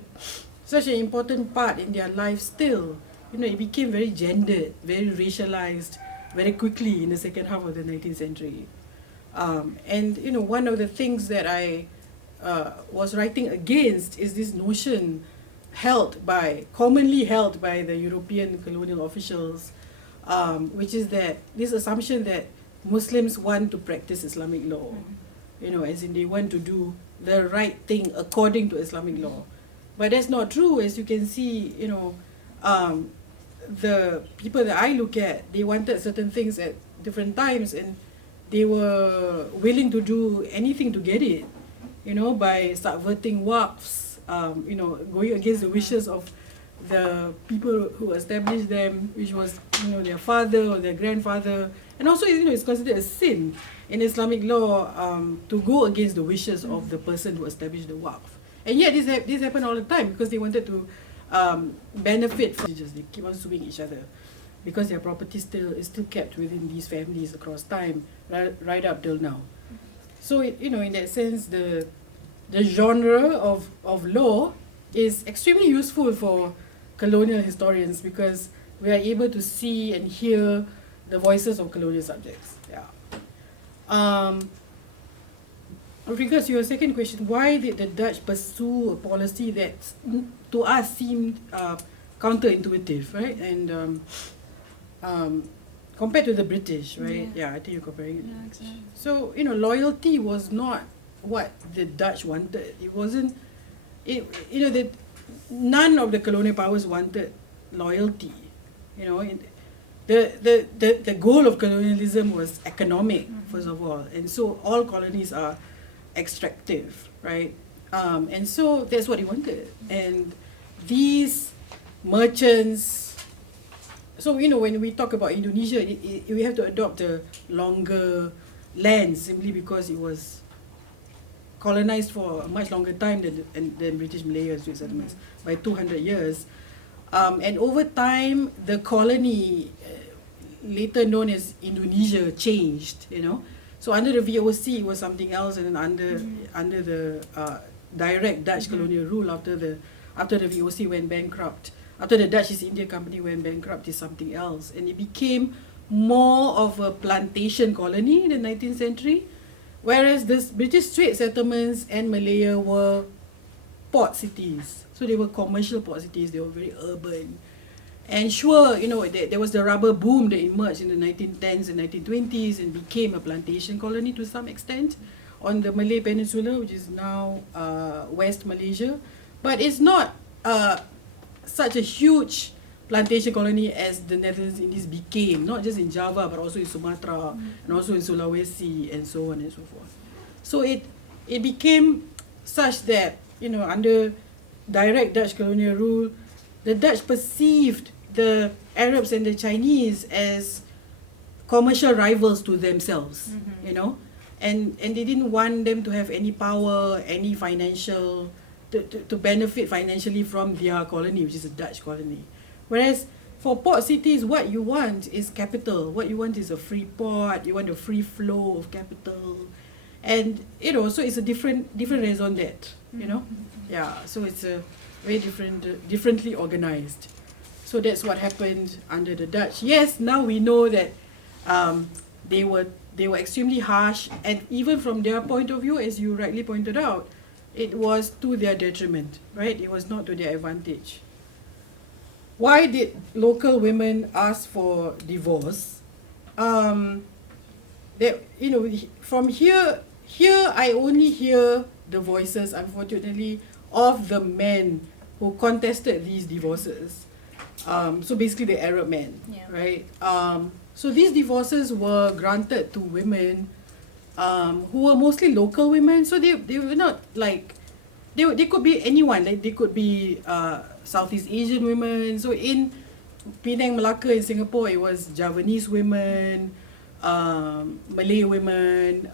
important part in their life still. It became very gendered, very racialized very quickly in the second half of the 19th century. And one of the things that I was writing against is this notion commonly held by the European colonial officials, which is that this assumption that Muslims want to practice Islamic law, as in they want to do the right thing according to Islamic law. But that's not true, as you can see, the people that I look at, they wanted certain things at different times, and they were willing to do anything to get it, by subverting waqfs, going against the wishes of the people who established them, which was, their father or their grandfather. And also, it's considered a sin in Islamic law to go against the wishes of the person who established the waqf. And yet this happened all the time because they wanted to benefit from it. They keep on suing each other because their property is still kept within these families across time, right up till now. So in that sense, the genre of law is extremely useful for colonial historians because we are able to see and hear the voices of colonial subjects. Yeah. With regards to your second question, why did the Dutch pursue a policy that to us seemed counterintuitive, right? And compared to the British, right? Yeah, I think you're comparing it. Yeah, exactly. So, loyalty was not what the Dutch wanted. It wasn't, none of the colonial powers wanted loyalty. The goal of colonialism was economic, first of all. And so all colonies are extractive, right? And so that's what he wanted. And these merchants, so when we talk about Indonesia, we have to adopt a longer lens simply because it was colonized for a much longer time than British Malaya and Straits settlements, by 200 years. And over time, the colony, later known as Indonesia, changed, So under the VOC, it was something else, and then under the direct Dutch colonial rule after the VOC went bankrupt, after the Dutch East India Company went bankrupt, is something else, and it became more of a plantation colony in the 19th century, whereas the British Straits settlements and Malaya were port cities. So they were commercial port cities. They were very urban, And sure, you know, there was the rubber boom that emerged in the 1910s and 1920s and became a plantation colony to some extent on the Malay Peninsula, which is now West Malaysia. But it's not such a huge plantation colony as the Netherlands Indies became, not just in Java, but also in Sumatra and also in Sulawesi and so on and so forth. So it became such that, you know, under direct Dutch colonial rule, the Dutch perceived the Arabs and the Chinese as commercial rivals to themselves, you know, and they didn't want them to have any power, any financial, to benefit financially from their colony, which is a Dutch colony. Whereas for port cities, what you want is capital. What you want is a free port. You want a free flow of capital, and you know, so it's a different raison d'être, you know, yeah. So it's a very differently organized. So that's what happened under the Dutch. Yes, now we know that they were extremely harsh, and even from their point of view, as you rightly pointed out, it was to their detriment, right? It was not to their advantage. Why did local women ask for divorce? That, you know, from here I only hear the voices, unfortunately, of the men who contested these divorces. So basically the Arab men, right? So these divorces were granted to women who were mostly local women. So they were not like, they could be anyone. Like they could be Southeast Asian women. So in Penang, Malacca, in Singapore, it was Javanese women, Malay women,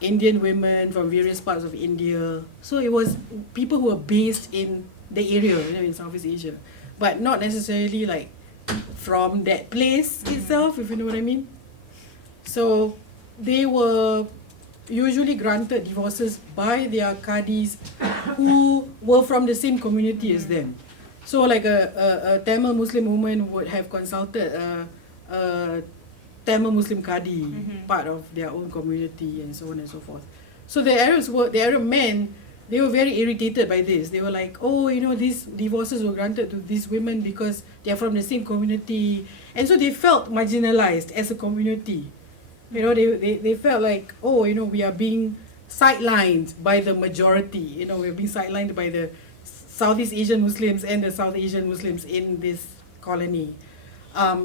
Indian women from various parts of India. So it was people who were based in the area, you know, in Southeast Asia, but not necessarily like from that place itself, if you know what I mean. So they were usually granted divorces by their qadis who were from the same community as them. So like a Tamil Muslim woman would have consulted a Tamil Muslim qadi, part of their own community, and so on and so forth. So the Arab men, they were very irritated by this. They were like, oh, you know, these divorces were granted to these women because they are from the same community, and so they felt marginalized as a community. You know, they felt like, oh, you know, we are being sidelined by the majority. You know, we're being sidelined by the Southeast Asian Muslims and the South Asian Muslims in this colony.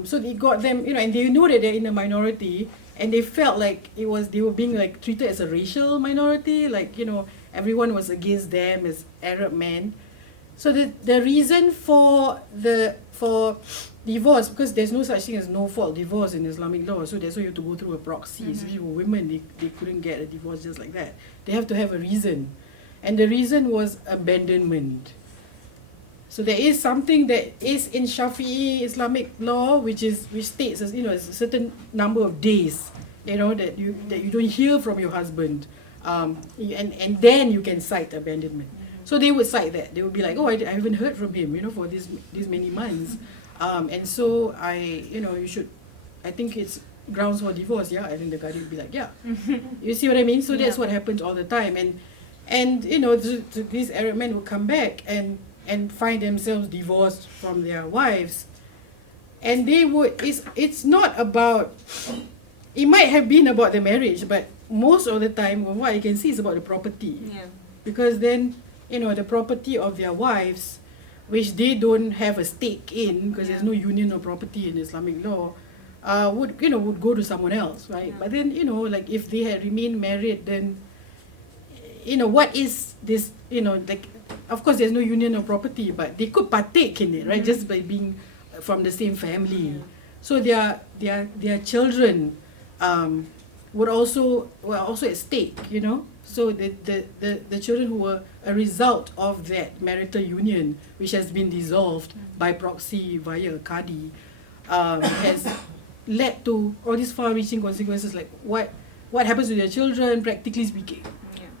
So they got them, you know, and they know that they're in a minority, and they felt like they were being like treated as a racial minority, like, you know, everyone was against them as Arab men. So the reason for divorce, because there's no such thing as no fault divorce in Islamic law, so that's why you have to go through a proxy. Especially for women, they couldn't get a divorce just like that. They have to have a reason, and the reason was abandonment. So there is something that is in Shafi'i Islamic law, which states, as you know, a certain number of days, you know, that you don't hear from your husband, and then you can cite abandonment. So they would cite that. They would be like, oh, I haven't heard from him, you know, for these many months, and so I think it's grounds for divorce, yeah. And then the guy would be like, yeah, you see what I mean? So that's what happens all the time, and you know, these Arab men would come back and find themselves divorced from their wives, and it's not about, it might have been about the marriage, but most of the time what I can see is about the property, because then, you know, the property of their wives, which they don't have a stake in, because there's no union of property in Islamic law, would go to someone else, right? But then, you know, like if they had remained married, then, you know, what is this, you know, like, of course there's no union of property, but they could partake in it, right? Just by being from the same family. So their children were also at stake, you know. So the children who were a result of that marital union, which has been dissolved by proxy via a qadi, has led to all these far-reaching consequences, like what happens to their children, practically speaking.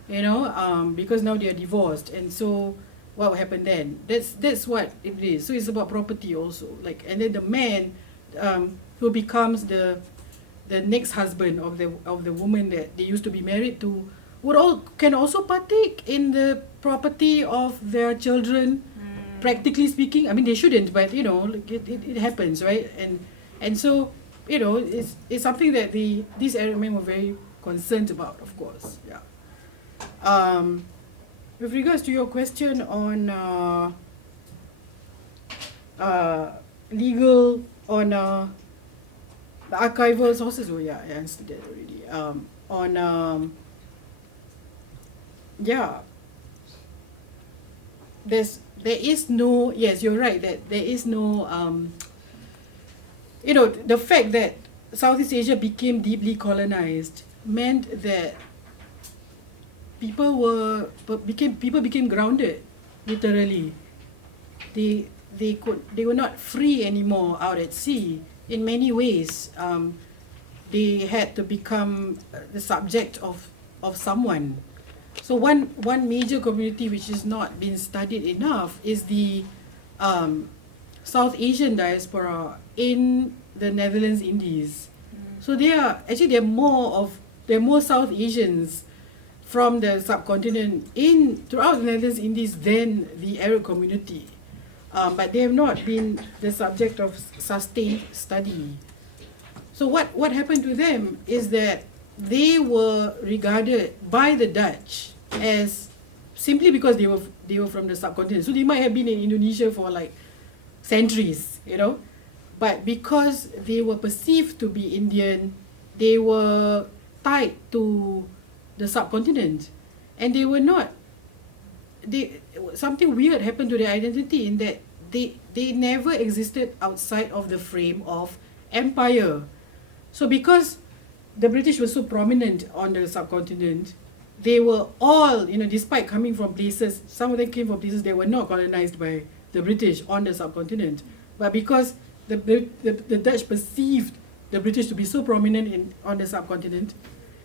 You know, because now they are divorced, and so what will happen then? That's what it is. So it's about property also, like, and then the man who becomes the next husband of the woman that they used to be married to can also partake in the property of their children, practically speaking, I mean, they shouldn't, but you know, like it happens, right? And so, you know, it's something that these Arab men were very concerned about, of course. Yeah. With regards to your question on legal, on the archival sources, oh yeah, I answered that already. There is no, yes, you're right, that there is no, you know, the fact that Southeast Asia became deeply colonized meant that people became grounded, literally. They were not free anymore out at sea. In many ways, they had to become the subject of someone. So one major community which is not been studied enough is the South Asian diaspora in the Netherlands Indies. So they're more South Asians from the subcontinent throughout the Netherlands Indies than the Arab community. But they have not been the subject of sustained study. So what happened to them is that they were regarded by the Dutch as simply because they were from the subcontinent. So they might have been in Indonesia for like centuries, you know. But because they were perceived to be Indian, they were tied to the subcontinent, and they were not. Something weird happened to their identity in that they never existed outside of the frame of empire. So because the British were so prominent on the subcontinent, they were all, you know, despite coming from places, some of them came from places that were not colonized by the British on the subcontinent, but because the Dutch perceived the British to be so prominent on the subcontinent,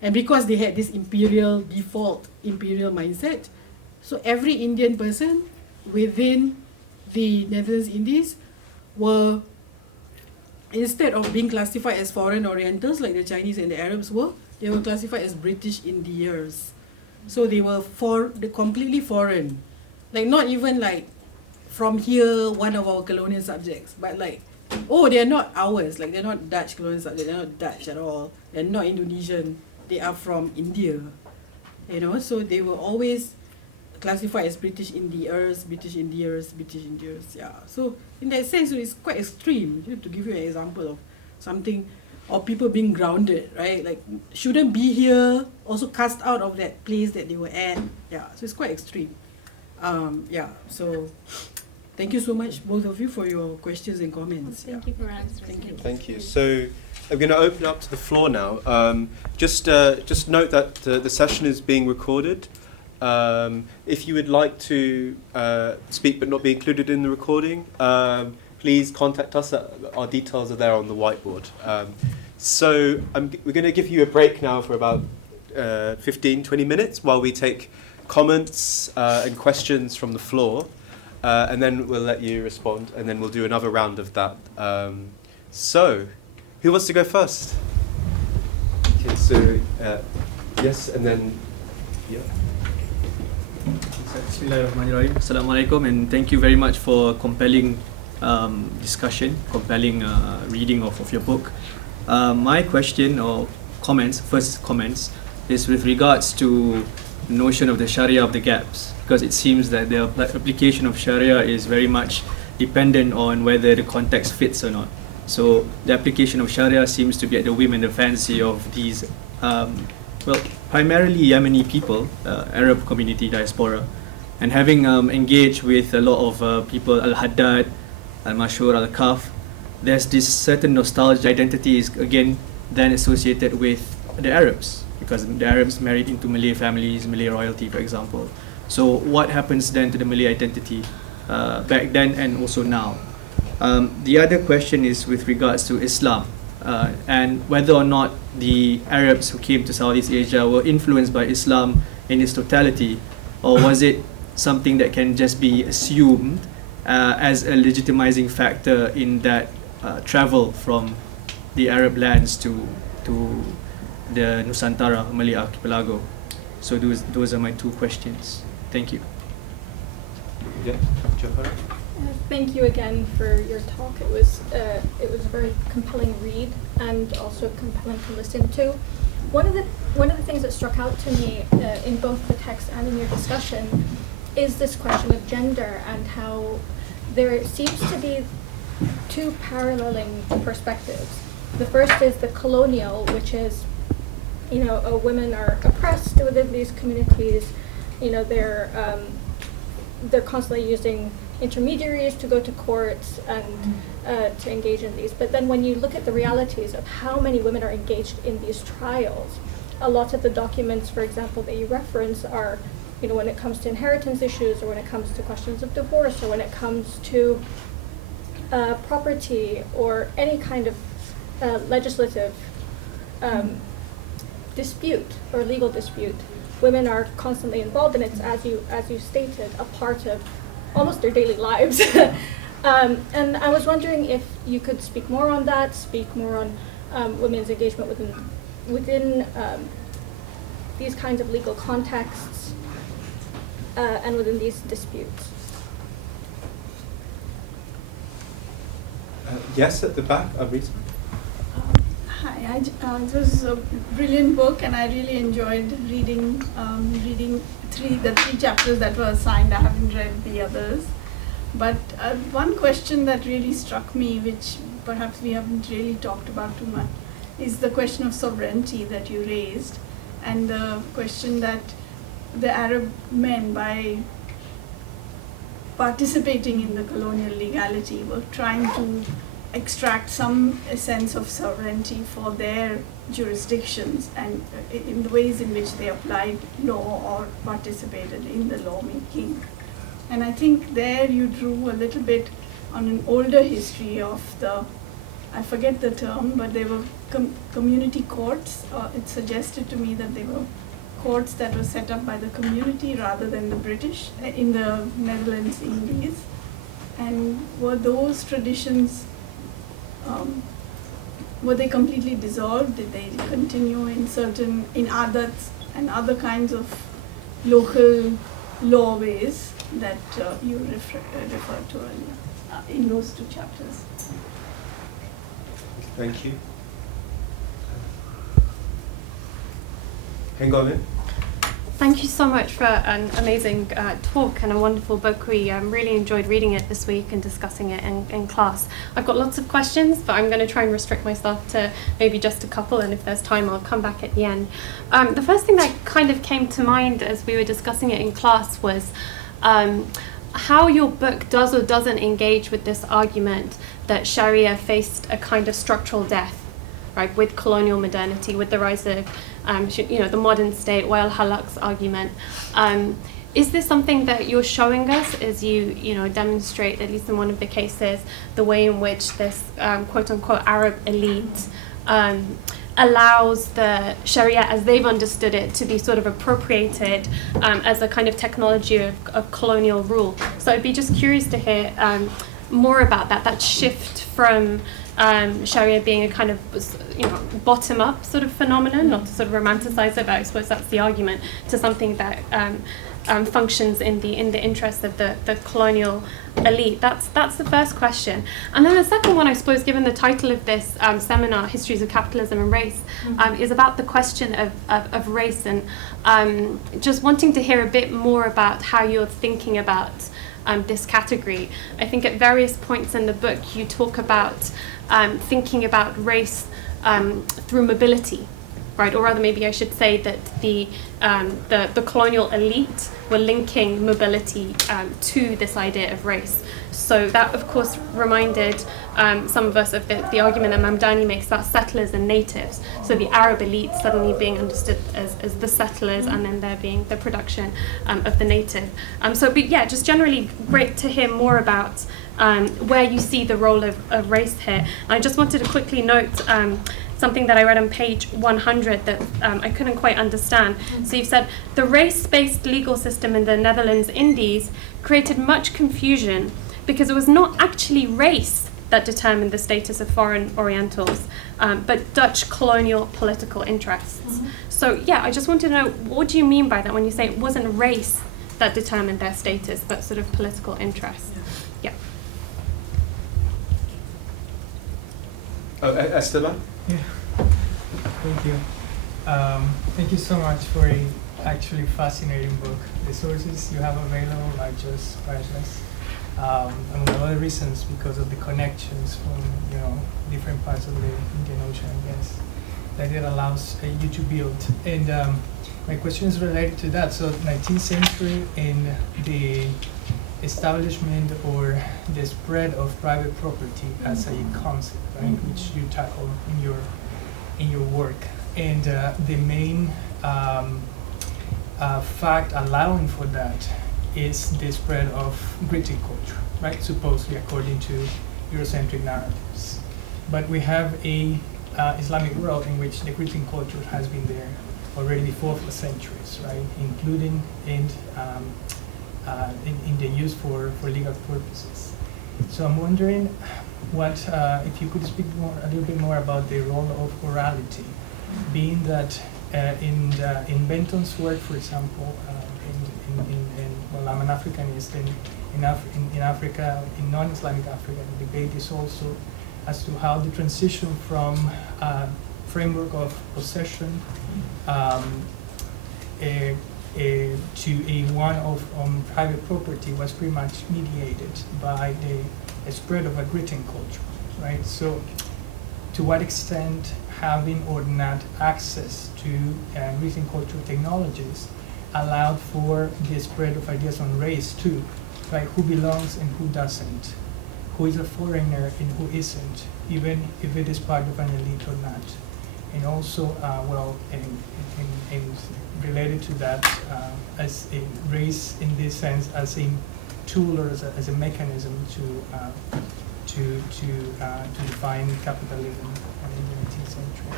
and because they had this imperial mindset, so every Indian person within the Netherlands Indies were, instead of being classified as foreign orientals like the Chinese and the Arabs were, they were classified as British Indiers. So they were completely foreign, like not even like from here, one of our colonial subjects, but like, oh, they're not ours, like they're not Dutch colonial subjects, they're not Dutch at all, they're not Indonesian, they are from India, you know. So they were always classified as British Indiers, yeah. So in that sense, it's quite extreme. To give you an example of something, or people being grounded, right? Like shouldn't be here, also cast out of that place that they were at. Yeah, so it's quite extreme. Yeah, so thank you so much, both of you, for your questions and comments. Thank you for answering. Thank you. Thank you. So I'm going to open up to the floor now. Just note that the session is being recorded. If you would like to speak but not be included in the recording, please contact us. Our details are there on the whiteboard. So we're going to give you a break now for about 15-20 minutes while we take comments and questions from the floor, and then we'll let you respond, and then we'll do another round of that. So, who wants to go first? Okay, so yes, and then yeah. Bismillahirrahmanirrahim. Assalamualaikum, and thank you very much for compelling discussion, compelling reading of your book. My question or first comments, is with regards to the notion of the Sharia of the gaps, because it seems that the application of Sharia is very much dependent on whether the context fits or not. So the application of Sharia seems to be at the whim and the fancy of these, primarily Yemeni people, Arab community diaspora, and having engaged with a lot of people, Al-Haddad, Al-Mashhur, Al-Kaf, there's this certain nostalgia identity is again then associated with the Arabs, because the Arabs married into Malay families, Malay royalty, for example. So what happens then to the Malay identity back then and also now? The other question is with regards to Islam, and whether or not the Arabs who came to Southeast Asia were influenced by Islam in its totality, or was it something that can just be assumed as a legitimizing factor in that travel from the Arab lands to the Nusantara Malay archipelago? So those are my two questions. Thank you. Yeah, Johara. Thank you again for your talk. It was a very compelling read and also compelling to listen to. One of the things that struck out to me in both the text and in your discussion is this question of gender and how there seems to be two paralleling perspectives. The first is the colonial, which is, women are oppressed within these communities. They're constantly using intermediaries to go to courts and to engage in these. But then when you look at the realities of how many women are engaged in these trials, a lot of the documents, for example, that you reference are, when it comes to inheritance issues, or when it comes to questions of divorce, or when it comes to property, or any kind of legislative dispute or legal dispute, women are constantly involved, and it's, as you stated, a part of almost their daily lives. And I was wondering if you could speak more on that, speak more on women's engagement within these kinds of legal contexts and within these disputes. Yes, at the back, Abrita. Hi, it was a brilliant book, and I really enjoyed reading the three chapters that were assigned. I haven't read the others, but one question that really struck me, which perhaps we haven't really talked about too much, is the question of sovereignty that you raised, and the question that the Arab men, by participating in the colonial legality, were trying to extract some sense of sovereignty for their jurisdictions and in the ways in which they applied law or participated in the lawmaking. And I think there you drew a little bit on an older history of I forget the term, but they were community courts. It suggested to me that they were courts that were set up by the community rather than the British in the Netherlands Indies. And were those traditions, were they completely dissolved? Did they continue in adats and other kinds of local law ways that you referred to earlier in those two chapters? Thank you. Hengame? Thank you so much for an amazing talk and a wonderful book. We really enjoyed reading it this week and discussing it in class. I've got lots of questions, but I'm going to try and restrict myself to maybe just a couple, and if there's time I'll come back at the end. The first thing that kind of came to mind as we were discussing it in class was how your book does or doesn't engage with this argument that Sharia faced a kind of structural death, right, with colonial modernity, with the rise of the modern state, WRCHR's argument. Is this something that you're showing us as you demonstrate, at least in one of the cases, the way in which this quote-unquote Arab elite allows the Sharia as they've understood it to be sort of appropriated as a kind of technology of colonial rule? So I'd be just curious to hear more about that shift from Sharia being a kind of bottom-up sort of phenomenon, not to sort of romanticize it, but I suppose that's the argument, to something that functions in the interest of the colonial elite. That's the first question. And then the second one, I suppose, given the title of this seminar, Histories of Capitalism and Race, is about the question of race, and just wanting to hear a bit more about how you're thinking about this category. I think at various points in the book you talk about thinking about race through mobility, right? Or rather, maybe I should say that the colonial elite were linking mobility to this idea of race. So that, of course, reminded some of us of the argument that Mamdani makes about settlers and natives. So the Arab elite suddenly being understood as the settlers, and then there being the production of the native. So it'd be, just generally great to hear more about where you see the role of race here. And I just wanted to quickly note something that I read on page 100 that I couldn't quite understand. So you've said, the race-based legal system in the Netherlands Indies created much confusion because it was not actually race that determined the status of foreign Orientals, but Dutch colonial political interests. So I just wanted to know, what do you mean by that when you say it wasn't race that determined their status, but sort of political interests? Yeah. Oh, Esteban? Yeah. Thank you. Thank you so much for a actually fascinating book. The sources you have available are just priceless. Among other reasons, because of the connections from different parts of the Indian Ocean, I guess, that it allows you to build. And my question is related to that. So, 19th century in the establishment or the spread of private property as a concept, right, which you tackle in your work, and the main fact allowing for that is the spread of greeting culture, right? Supposedly according to Eurocentric narratives, but we have a Islamic world in which the greeting culture has been there already before for centuries, right? Including in the use for legal purposes. So I'm wondering what if you could speak a little bit more about the role of orality, being that in Benton's work, for example, I'm an Africanist, in Africa, in non-Islamic Africa, the debate is also as to how the transition from framework of possession to a one of private property was pretty much mediated by the spread of a greeting culture, right? So, to what extent having or not access to greeting culture technologies allowed for the spread of ideas on race too, right? Who belongs and who doesn't, who is a foreigner and who isn't, even if it is part of an elite or not. And also, and related to that, as a race in this sense, as a tool or as a mechanism to define capitalism in the 19th century.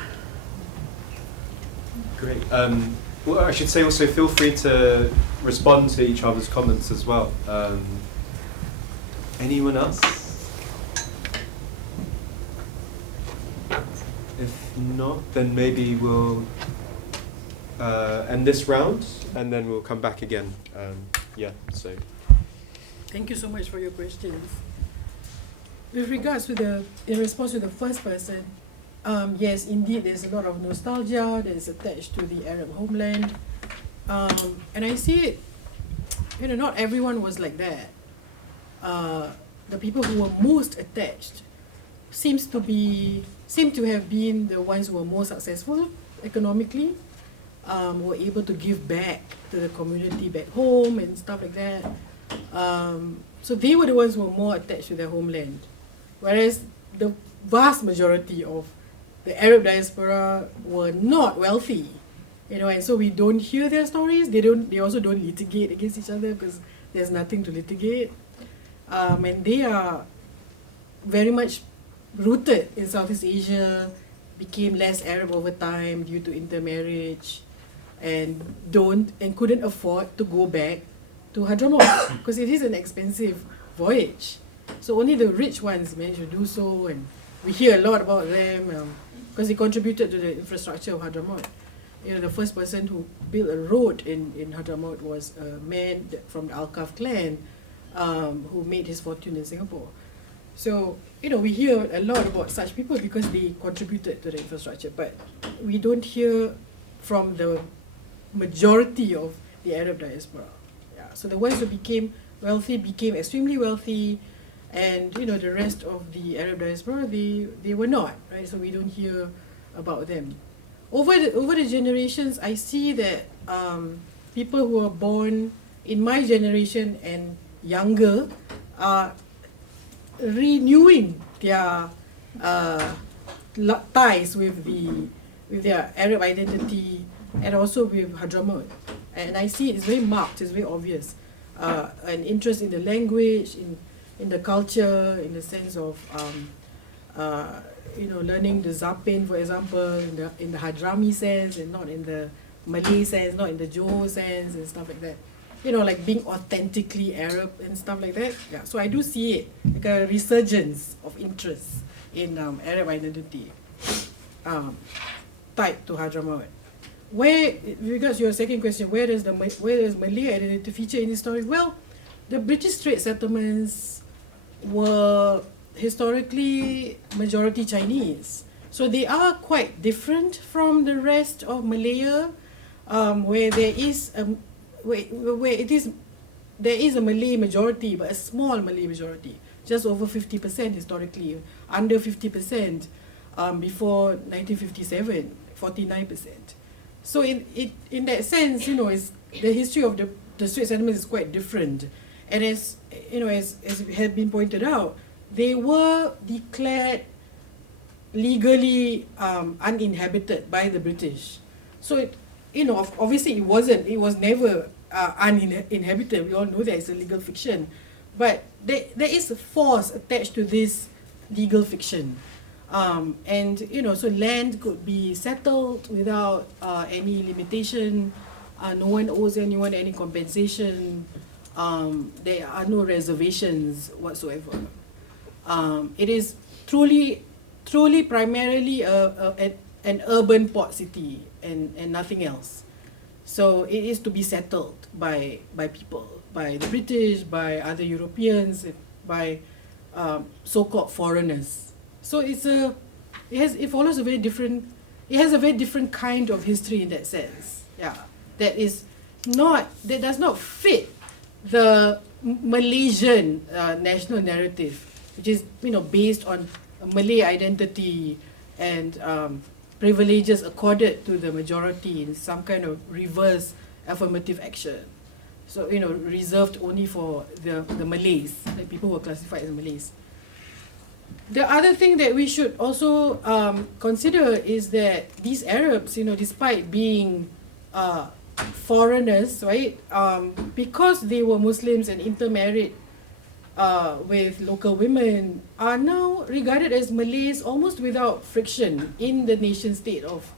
Great. Well, I should say also feel free to respond to each other's comments as well. Anyone else? If not, then maybe we'll end this round and then we'll come back again. So. Thank you so much for your questions. With regards to in response to the first person, yes, indeed, there's a lot of nostalgia that is attached to the Arab homeland. And I see it, not everyone was like that. The people who were most attached seem to have been the ones who were more successful economically, were able to give back to the community back home and stuff like that. So they were the ones who were more attached to their homeland. Whereas the vast majority of the Arab diaspora were not wealthy, and so we don't hear their stories. They also don't litigate against each other because there's nothing to litigate. And they are very much rooted in Southeast Asia, became less Arab over time due to intermarriage, and couldn't afford to go back to Hadramaut because it is an expensive voyage. So only the rich ones managed to do so, and we hear a lot about them because they contributed to the infrastructure of Hadramaut. The first person who built a road in Hadramaut was a man from the Al-Kaf clan who made his fortune in Singapore. So, we hear a lot about such people because they contributed to the infrastructure, but we don't hear from the majority of the Arab diaspora. So the ones who became wealthy became extremely wealthy, and the rest of the Arab diaspora, they were not, right? So we don't hear about them. Over the generations, I see that people who are born in my generation and younger are renewing their ties with their Arab identity and also with Hadramaut. And I see it's very marked, it's very obvious. An interest in the language, in the culture, in the sense of learning the Zapin, for example, in the Hadrami sense and not in the Malay sense, not in the Johor sense and stuff like that. Like being authentically Arab and stuff like that. Yeah, so I do see it, like a resurgence of interest in Arab identity tied to Hadramaut. With regards to your second question, where does Malay identity feature in these stories? Well, the British trade settlements, were historically majority Chinese. So they are quite different from the rest of Malaya, where there is there is a Malay majority, but a small Malay majority, just over 50% historically, under 50% before 1957, 49%. So in that sense, it's, the history of the Straits Settlements is quite different. And as had been pointed out, they were declared legally uninhabited by the British. So obviously it was never uninhabited. We all know that it's a legal fiction, but there is a force attached to this legal fiction, and so land could be settled without any limitation. No one owes anyone any compensation. There are no reservations whatsoever. It is truly primarily an urban port city and nothing else. So it is to be settled by people, by the British, by other Europeans, by so-called foreigners. So it follows a very different. It has a very different kind of history in that sense. Yeah, that does not fit the Malaysian national narrative, which is based on Malay identity and privileges accorded to the majority in some kind of reverse affirmative action. So reserved only for the Malays, like people who are classified as Malays. The other thing that we should also consider is that these Arabs, despite being foreigners, right, because they were Muslims and intermarried with local women, are now regarded as Malays almost without friction in the nation state of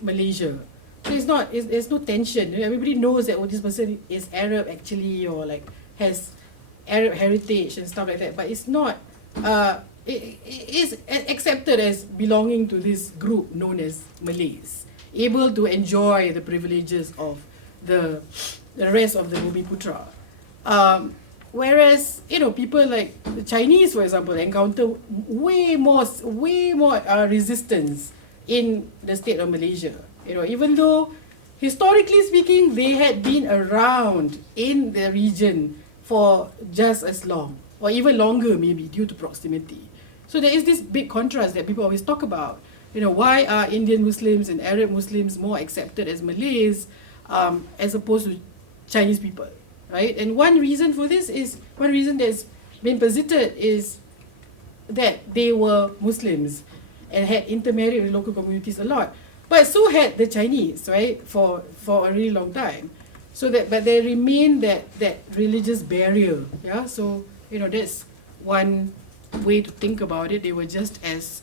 Malaysia. So there's no tension. Everybody knows that this person is Arab actually, or like has Arab heritage and stuff like that. But it's not. It is accepted as belonging to this group known as Malays, able to enjoy the privileges of the rest of the Bumiputra. Whereas people like the Chinese, for example, encounter way more resistance in the state of Malaysia. Even though historically speaking they had been around in the region for just as long, or even longer maybe, due to proximity. So there is this big contrast that people always talk about. Why are Indian Muslims and Arab Muslims more accepted as Malays as opposed to Chinese people, right? And one reason that's been posited is that they were Muslims and had intermarried with local communities a lot. But so had the Chinese, right, for a really long time. But there remained that religious barrier, yeah. So that's one way to think about it. They were just as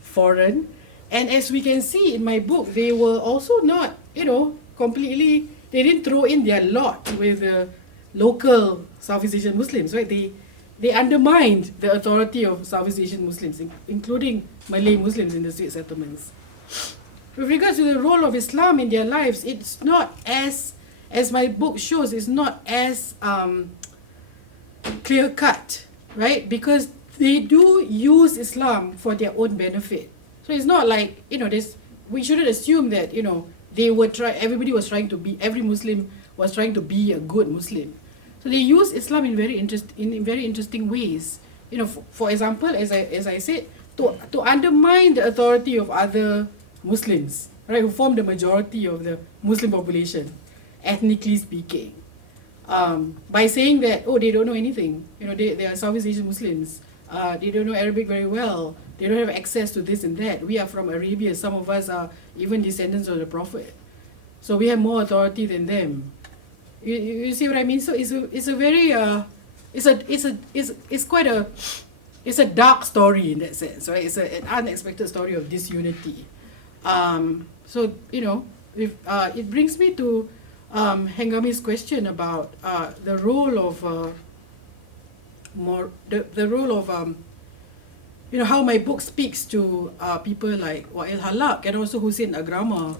foreign, and as we can see in my book, they were also not, completely. They didn't throw in their lot with the local Southeast Asian Muslims, right? They undermined the authority of Southeast Asian Muslims, including Malay Muslims in the Straits Settlements. With regards to the role of Islam in their lives, it's not as my book shows, it's not as clear-cut, right? Because they do use Islam for their own benefit. So it's not like, we shouldn't assume that, every Muslim was trying to be a good Muslim. So they use Islam in very interesting ways. For example, as I said, to undermine the authority of other Muslims, right, who form the majority of the Muslim population, ethnically speaking, by saying that, they don't know anything. They are Southeast Asian Muslims. They don't know Arabic very well. They don't have access to this and that. We are from Arabia. Some of us are even descendants of the Prophet. So we have more authority than them. You see what I mean? So it's a dark story in that sense, right? It's an unexpected story of disunity. It brings me to Hengami's question about the role of how my book speaks to people like Wa'il Halak and also Hussein Agrama,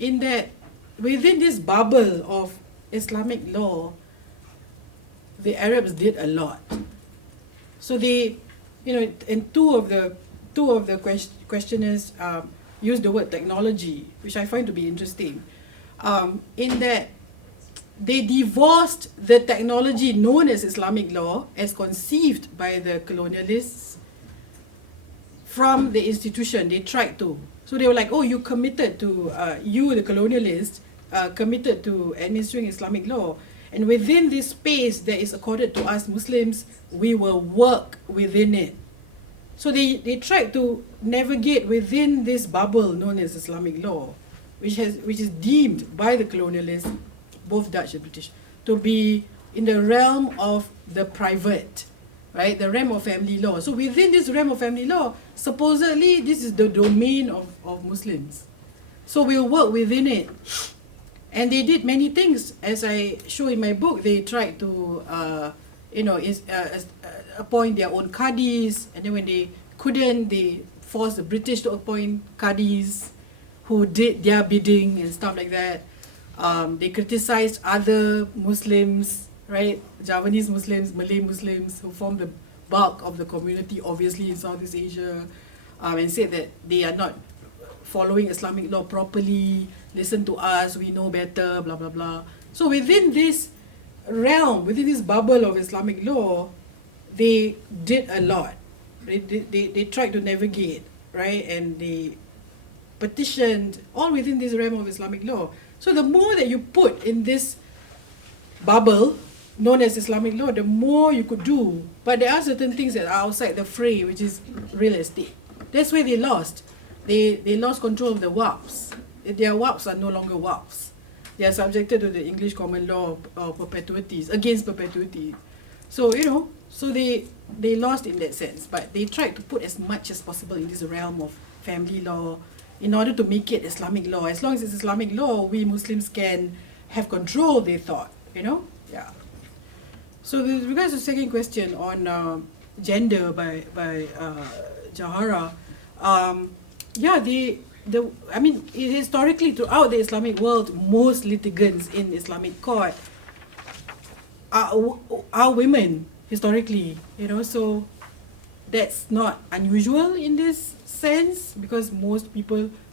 in that within this bubble of Islamic law, the Arabs did a lot. So they, and two of the questioners used the word technology, which I find to be interesting, in that they divorced the technology known as Islamic law, as conceived by the colonialists, from the institution. They tried to. So they were like, oh, you committed to, you the colonialists, committed to administering Islamic law. And within this space that is accorded to us Muslims, we will work within it. So they tried to navigate within this bubble known as Islamic law, which is deemed by the colonialists, both Dutch and British, to be in the realm of the private, right? The realm of family law. So within this realm of family law, supposedly this is the domain of Muslims. So we'll work within it. And they did many things. As I show in my book, they tried to appoint their own qadis, and then when they couldn't, they forced the British to appoint qadis who did their bidding and stuff like that. They criticized other Muslims, right? Javanese Muslims, Malay Muslims, who form the bulk of the community, obviously in Southeast Asia, and said that they are not following Islamic law properly. Listen to us, we know better, blah, blah, blah. So within this realm, within this bubble of Islamic law, they did a lot. They tried to navigate, right? And they petitioned all within this realm of Islamic law. So the more that you put in this bubble known as Islamic law, the more you could do. But there are certain things that are outside the fray, which is real estate. That's where they lost. They lost control of the WRCHRs. Their WRCHRs are no longer WRCHRs. They are subjected to the English common law of perpetuities, against perpetuity. So, so they lost in that sense. But they tried to put as much as possible in this realm of family law in order to make it Islamic law. As long as it's Islamic law, we Muslims can have control, they thought, Yeah. So with regards to the second question on gender by Yahaya, historically throughout the Islamic world, most litigants in Islamic court are women, historically, so that's not unusual in this sense, because most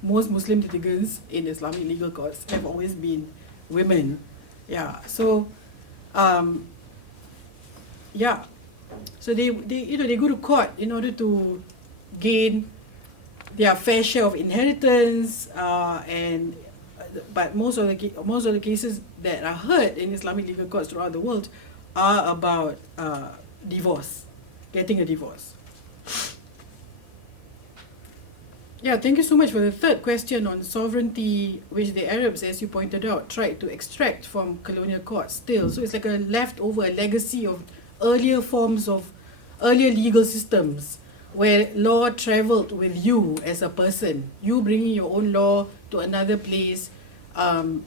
Muslim litigants in Islamic legal courts have always been women. So they go to court in order to gain their fair share of inheritance, but most of the cases that are heard in Islamic legal courts throughout the world are about divorce, getting a divorce. Thank you so much for the third question on sovereignty, which the Arabs, as you pointed out, tried to extract from colonial courts still. So it's like a leftover, a legacy of earlier forms of earlier legal systems where law traveled with you as a person, you bringing your own law to another place, and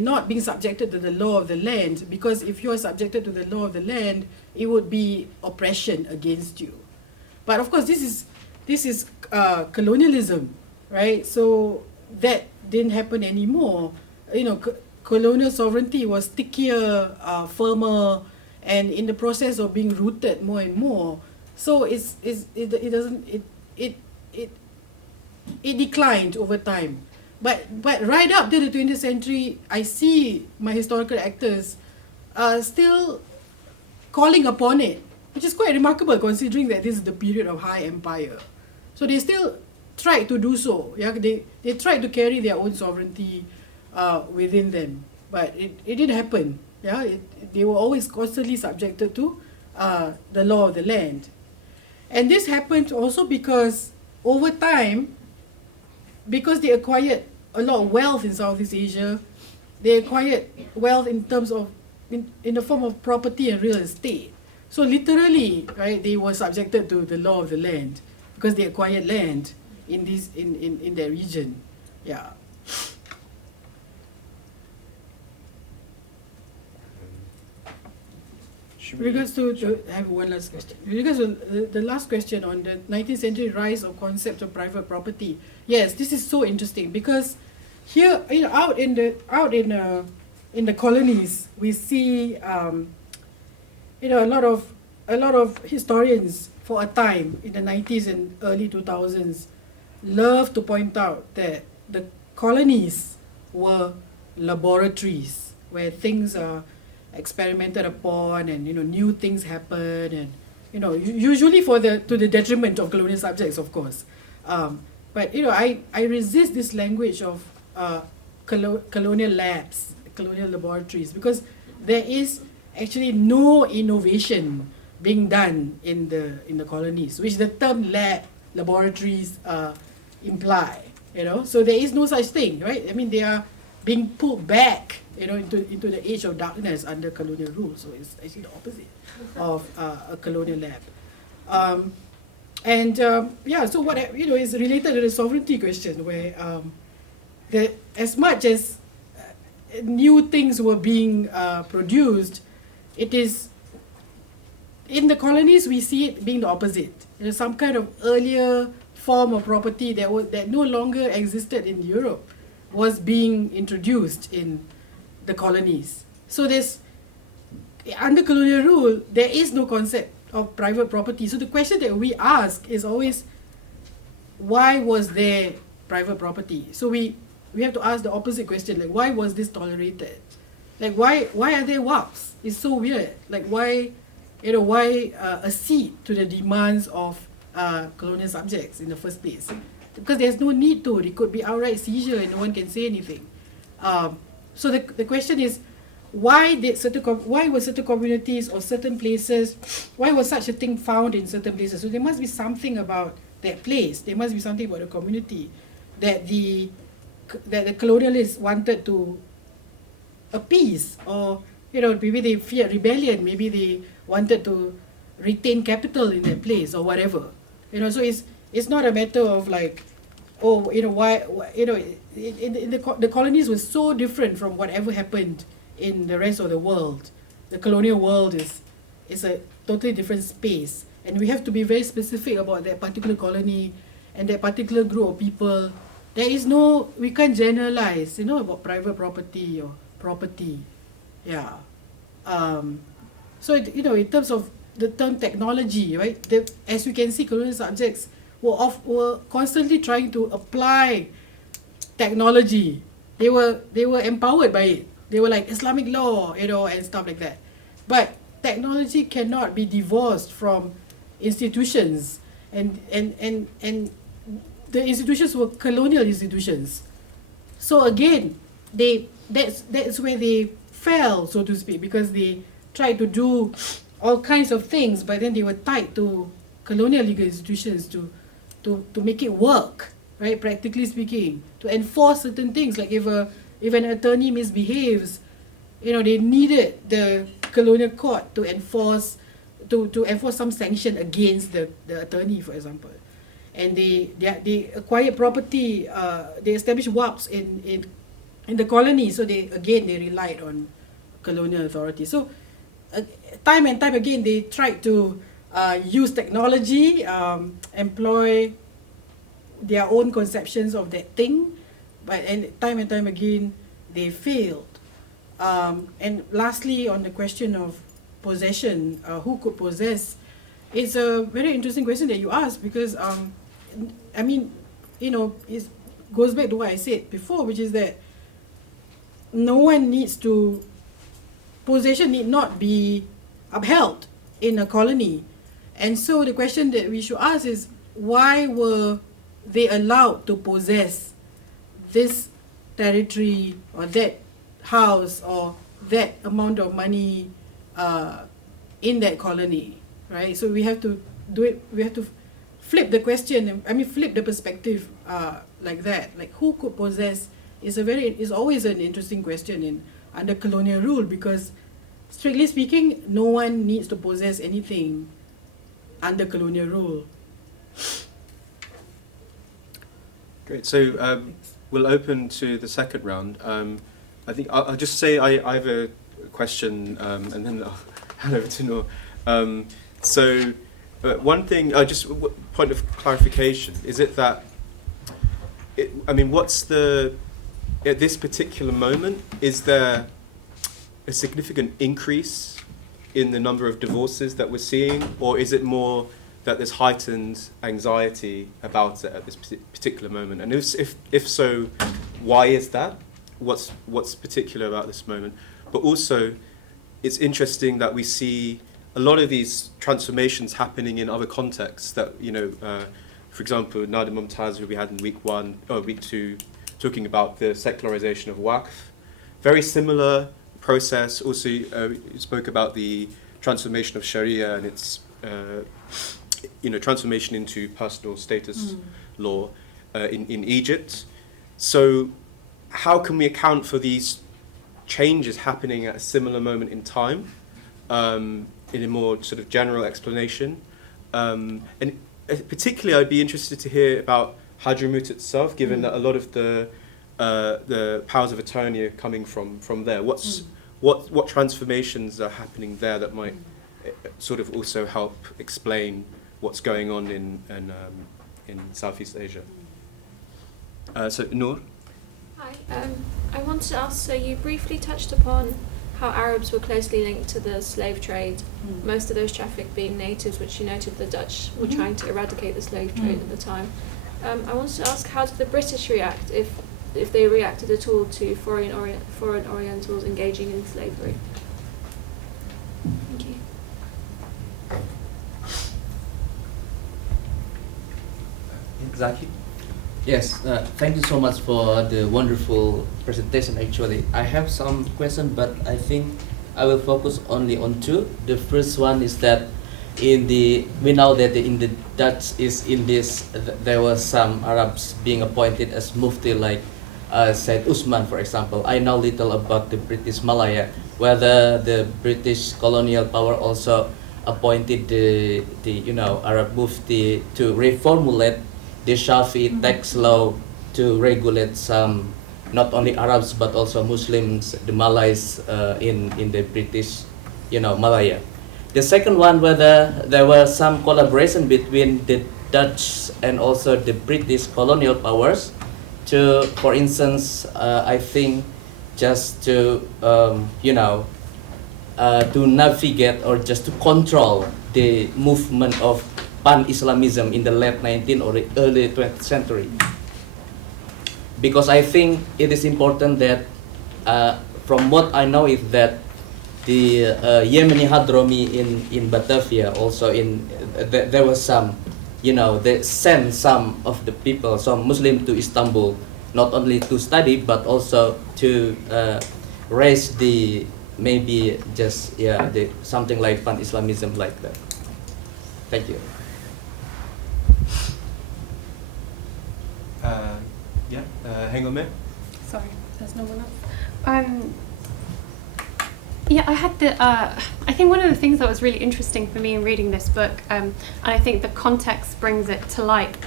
not being subjected to the law of the land, because if you're subjected to the law of the land, it would be oppression against you. But of course, this is colonialism, right? So that didn't happen anymore. Colonial sovereignty was stickier, firmer, and in the process of being rooted more and more. So it declined over time. But right up to the 20th century, I see my historical actors still calling upon it, which is quite remarkable considering that this is the period of high empire. So they still tried to do so. They tried to carry their own sovereignty within them, but it didn't happen. They were always constantly subjected to the law of the land. And this happened also because over time, because they acquired a lot of wealth in Southeast Asia, they acquired wealth in terms of in the form of property and real estate. So literally, right, they were subjected to the law of the land because they acquired land in their region. Regards to I have one last question. Regards to the last question on the 19th century rise of concept of private property. Yes, this is so interesting because here, out in the colonies, we see a lot of historians for a time in the 90s and early 2000s love to point out that the colonies were laboratories where things are experimented upon, and new things happen, and usually to the detriment of colonial subjects, of course. But I resist this language of colonial labs, colonial laboratories, because there is actually no innovation being done in the colonies, which the term laboratories imply. So there is no such thing, right? I mean, they are being pulled back, into the age of darkness under colonial rule. So it's actually the opposite of a colonial lab. So what is related to the sovereignty question, where as much as new things were being produced, it is in the colonies we see it being the opposite. Some kind of earlier form of property that no longer existed in Europe was being introduced in the colonies. So under colonial rule, there is no concept of private property. So the question that we ask is always, why was there private property? So we have to ask the opposite question, like, why was this tolerated? Like, why are there WAPs? It's so weird. Like, why accede to the demands of colonial subjects in the first place? Because there's no need to. It could be outright seizure and no one can say anything. So the question is, why were certain communities or certain places, why was such a thing found in certain places? So there must be something about that place. There must be something about the community that the colonialists wanted to appease, or maybe they feared rebellion, maybe they wanted to retain capital in that place or whatever. So it's not a matter of like, why the colonies were so different from whatever happened in the rest of the world. The colonial world is a totally different space, and we have to be very specific about that particular colony and that particular group of people. We can't generalize, about private property or property. Yeah. So in terms of the term technology, right? As we can see, colonial subjects were constantly trying to apply technology. They were empowered by it. They were like Islamic law, and stuff like that. But technology cannot be divorced from institutions, and the institutions were colonial institutions. So again, that's where they fell, so to speak, because they tried to do all kinds of things, but then they were tied to colonial legal institutions to make it work, right? Practically speaking, to enforce certain things. Like if an attorney misbehaves, they needed the colonial court to enforce some sanction against the attorney, for example. And they acquired property. They established WAPs in the colony. So they relied on colonial authority. So time and time again, they tried to use technology, employ their own conceptions of that thing, and time again they failed. And lastly, on the question of possession, who could possess, it's a very interesting question that you asked, because it goes back to what I said before, which is that possession need not be upheld in a colony. And so the question that we should ask is, why were they allowed to possess this territory or that house or that amount of money in that colony, right? So we have to do it. We have to flip the question. Flip the perspective like that. Like, who could possess is always an interesting question under colonial rule, because strictly speaking, no one needs to possess anything under colonial rule. Great. So we'll open to the second round. I think I'll just say I have a question, and then I'll hand over to Noor. So one thing, just point of clarification, is it that, what's at this particular moment, is there a significant increase in the number of divorces that we're seeing, or is it more that there's heightened anxiety about it at this particular moment? And if so, why is that? What's particular about this moment? But also, it's interesting that we see a lot of these transformations happening in other contexts that, for example, Nada Mumtaz, who we had in week 2, talking about the secularization of Waqf. Very similar process. Also, you spoke about the transformation of Sharia and its, transformation into personal status law in Egypt. So how can we account for these changes happening at a similar moment in time, in a more sort of general explanation? And particularly, I'd be interested to hear about Hadramut itself, given that a lot of the powers of attorney are coming from there. What transformations are happening there that might sort of also help explain what's going on in Southeast Asia? So Noor? Hi, I want to ask, so you briefly touched upon how Arabs were closely linked to the slave trade, most of those trafficked being natives, which you noted the Dutch were trying to eradicate the slave trade at the time. I want to ask, how did the British react, if they reacted at all to foreign Orientals engaging in slavery? Thank you. Zaki? Yes, thank you so much for the wonderful presentation. Actually, I have some questions, but I think I will focus only on two. The first one is that we know that in the Dutch there was some Arabs being appointed as mufti, like Said Usman, for example. I know little about the British Malaya, whether the British colonial power also appointed the Arab mufti to reformulate the Shafi'i tax law to regulate some, not only Arabs but also Muslims, the Malays in the British, Malaya. The second one, whether there was some collaboration between the Dutch and also the British colonial powers to, for instance, I think just to, to navigate or just to control the movement of pan-Islamism in the late 19th or the early 20th century. Because I think it is important that, from what I know, is that the Yemeni Hadromi in Batavia also there was some, they sent some of the people, some Muslims to Istanbul, not only to study but also to raise the, maybe just, something like pan-Islamism like that. Thank you. Hang on, Sorry, there's no one else. Yeah, I had I think one of the things that was really interesting for me in reading this book, and I think the context brings it to light,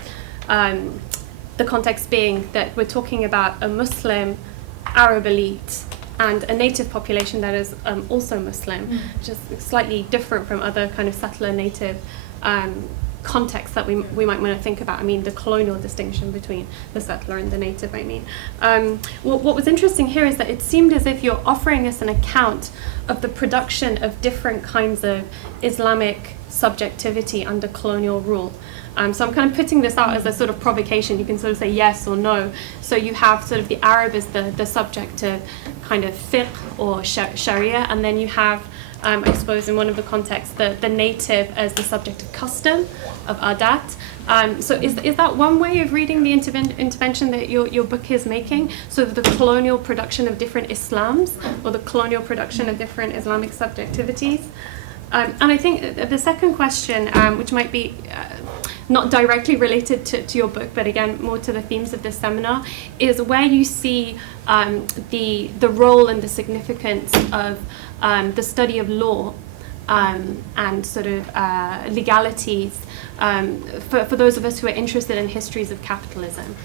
the context being that we're talking about a Muslim Arab elite and a native population that is also Muslim, just slightly different from other kind of settler native context that we might want to think about. I mean, the colonial distinction between the settler and the native, what was interesting here is that it seemed as if you're offering us an account of the production of different kinds of Islamic subjectivity under colonial rule. So I'm kind of putting this out as a sort of provocation. You can sort of say yes or no. So you have sort of the Arab as the subject of kind of fiqh or sharia, and then you have, I suppose in one of the contexts, the native as the subject of custom, of adat. So is that one way of reading the intervention that your book is making? So the colonial production of different Islams, or the colonial production of different Islamic subjectivities? And I think the second question, which might be not directly related to your book, but again more to the themes of this seminar, is where you see the role and the significance of the study of law and sort of legalities for those of us who are interested in histories of capitalism.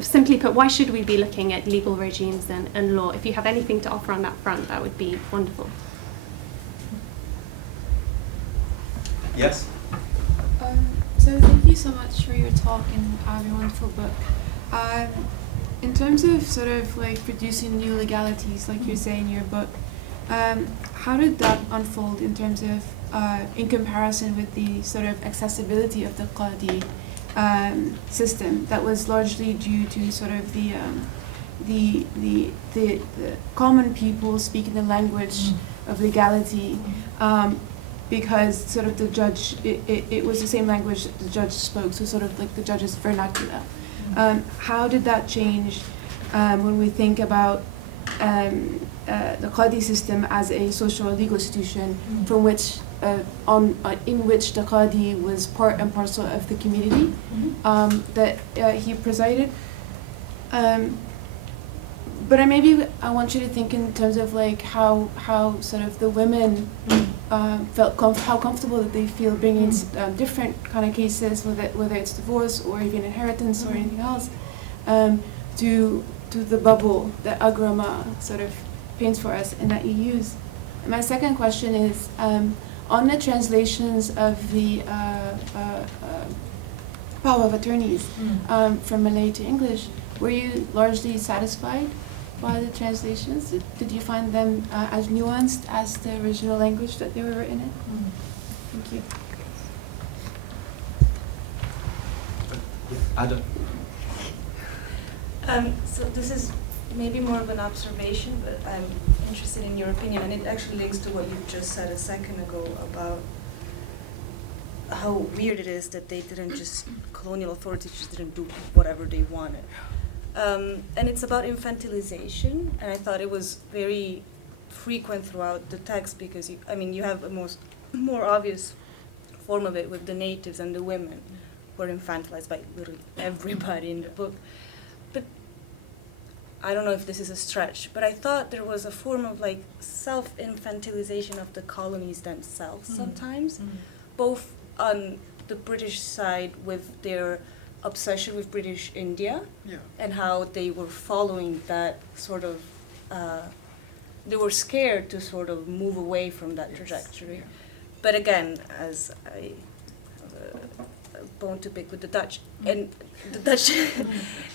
Simply put, why should we be looking at legal regimes and law? If you have anything to offer on that front, that would be wonderful. Yes? So thank you so much for your talk and your wonderful book. In terms of sort of like producing new legalities, like you say in your book, How did that unfold in terms of, in comparison with the sort of accessibility of the Qadi system that was largely due to sort of the common people speaking the language of legality, because sort of the judge, it was the same language that the judge spoke, so sort of like the judge's vernacular. How did that change when we think about the Qadi system as a social legal institution from which in which the Qadi was part and parcel of the community that he presided. But I want you to think in terms of like how sort of the women felt how comfortable that they feel bringing different kind of cases, whether it's divorce or even inheritance or anything else, to the bubble that Agrama sort of paints for us and that you use. And my second question is on the translations of the power of attorneys from Malay to English. Were you largely satisfied by the translations? Did you find them as nuanced as the original language that they were written in? Thank you. Ada. So this is maybe more of an observation, but I'm interested in your opinion, and it actually links to what you just said a second ago about how weird it is that they didn't just, colonial authorities just didn't do whatever they wanted. And it's about infantilization, and I thought it was very frequent throughout the text because, you have a more obvious form of it with the natives and the women who are infantilized by literally everybody in the book. But I don't know if this is a stretch, but I thought there was a form of like self-infantilization of the colonies themselves sometimes, both on the British side with their obsession with British India and how they were following that sort of, they were scared to sort of move away from that trajectory. But again, as I have a bone to pick with the Dutch, and the Dutch,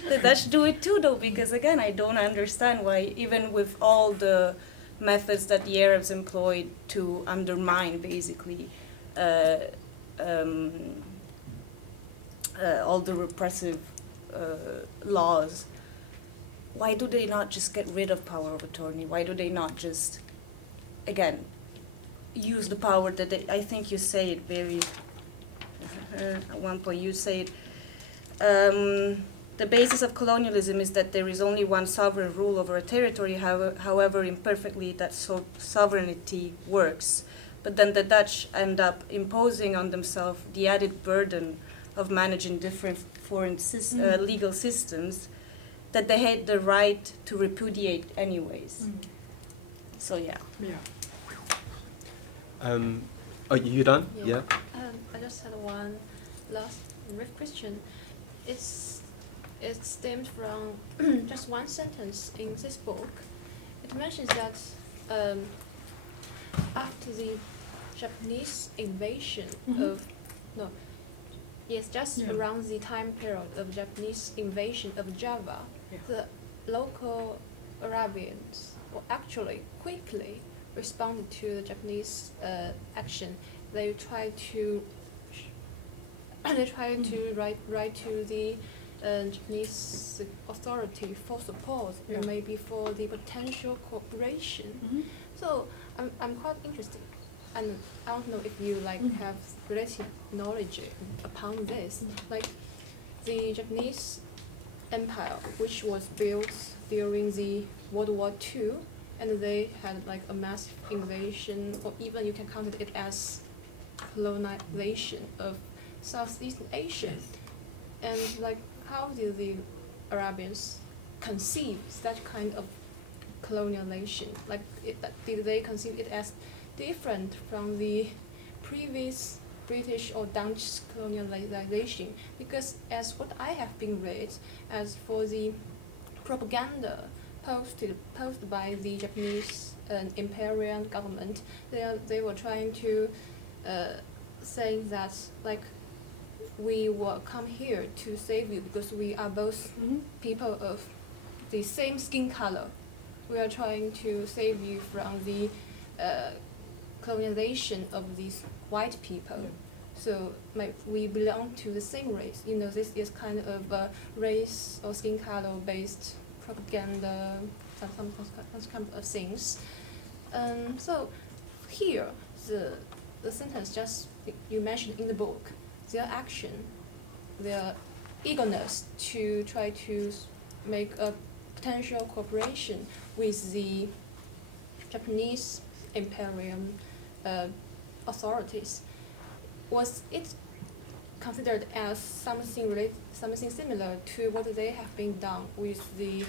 the Dutch do it too though, because again, I don't understand why even with all the methods that the Arabs employed to undermine basically all the repressive laws, why do they not just get rid of power of attorney? Why do they not just, again, use the power that they, I think you say it very, at one point you say it, the basis of colonialism is that there is only one sovereign rule over a territory, however imperfectly that sovereignty works. But then the Dutch end up imposing on themselves the added burden of managing different foreign legal systems that they had the right to repudiate anyways. So yeah. Are you done? Yeah. I just had one last brief question. It stems from just one sentence in this book. It mentions that after the Japanese invasion around the time period of Japanese invasion of Java, the local Arabians actually quickly responded to the Japanese action. They tried to write to the Japanese authority for support, or maybe for the potential cooperation. So I'm quite interested, and I don't know if you have relative knowledge upon this. Like the Japanese Empire, which was built during the World War II, and they had a massive invasion, or even you can count it as colonization of Southeast Asia. And how did the Arabians conceive that kind of colonialization? Did they conceive it as different from the previous British or Dutch colonialization? Because as what I have been read, as for the propaganda posted by the Japanese imperial government, they were trying to saying that we will come here to save you because we are both people of the same skin color. we are trying to save you from the colonization of these white people. So we belong to the same race. You know, this is kind of a race or skin color based propaganda, some kind of things. So here, the sentence just you mentioned in the book, their action, their eagerness to try to make a potential cooperation with the Japanese imperial authorities, was it considered as something similar to what they have been done with the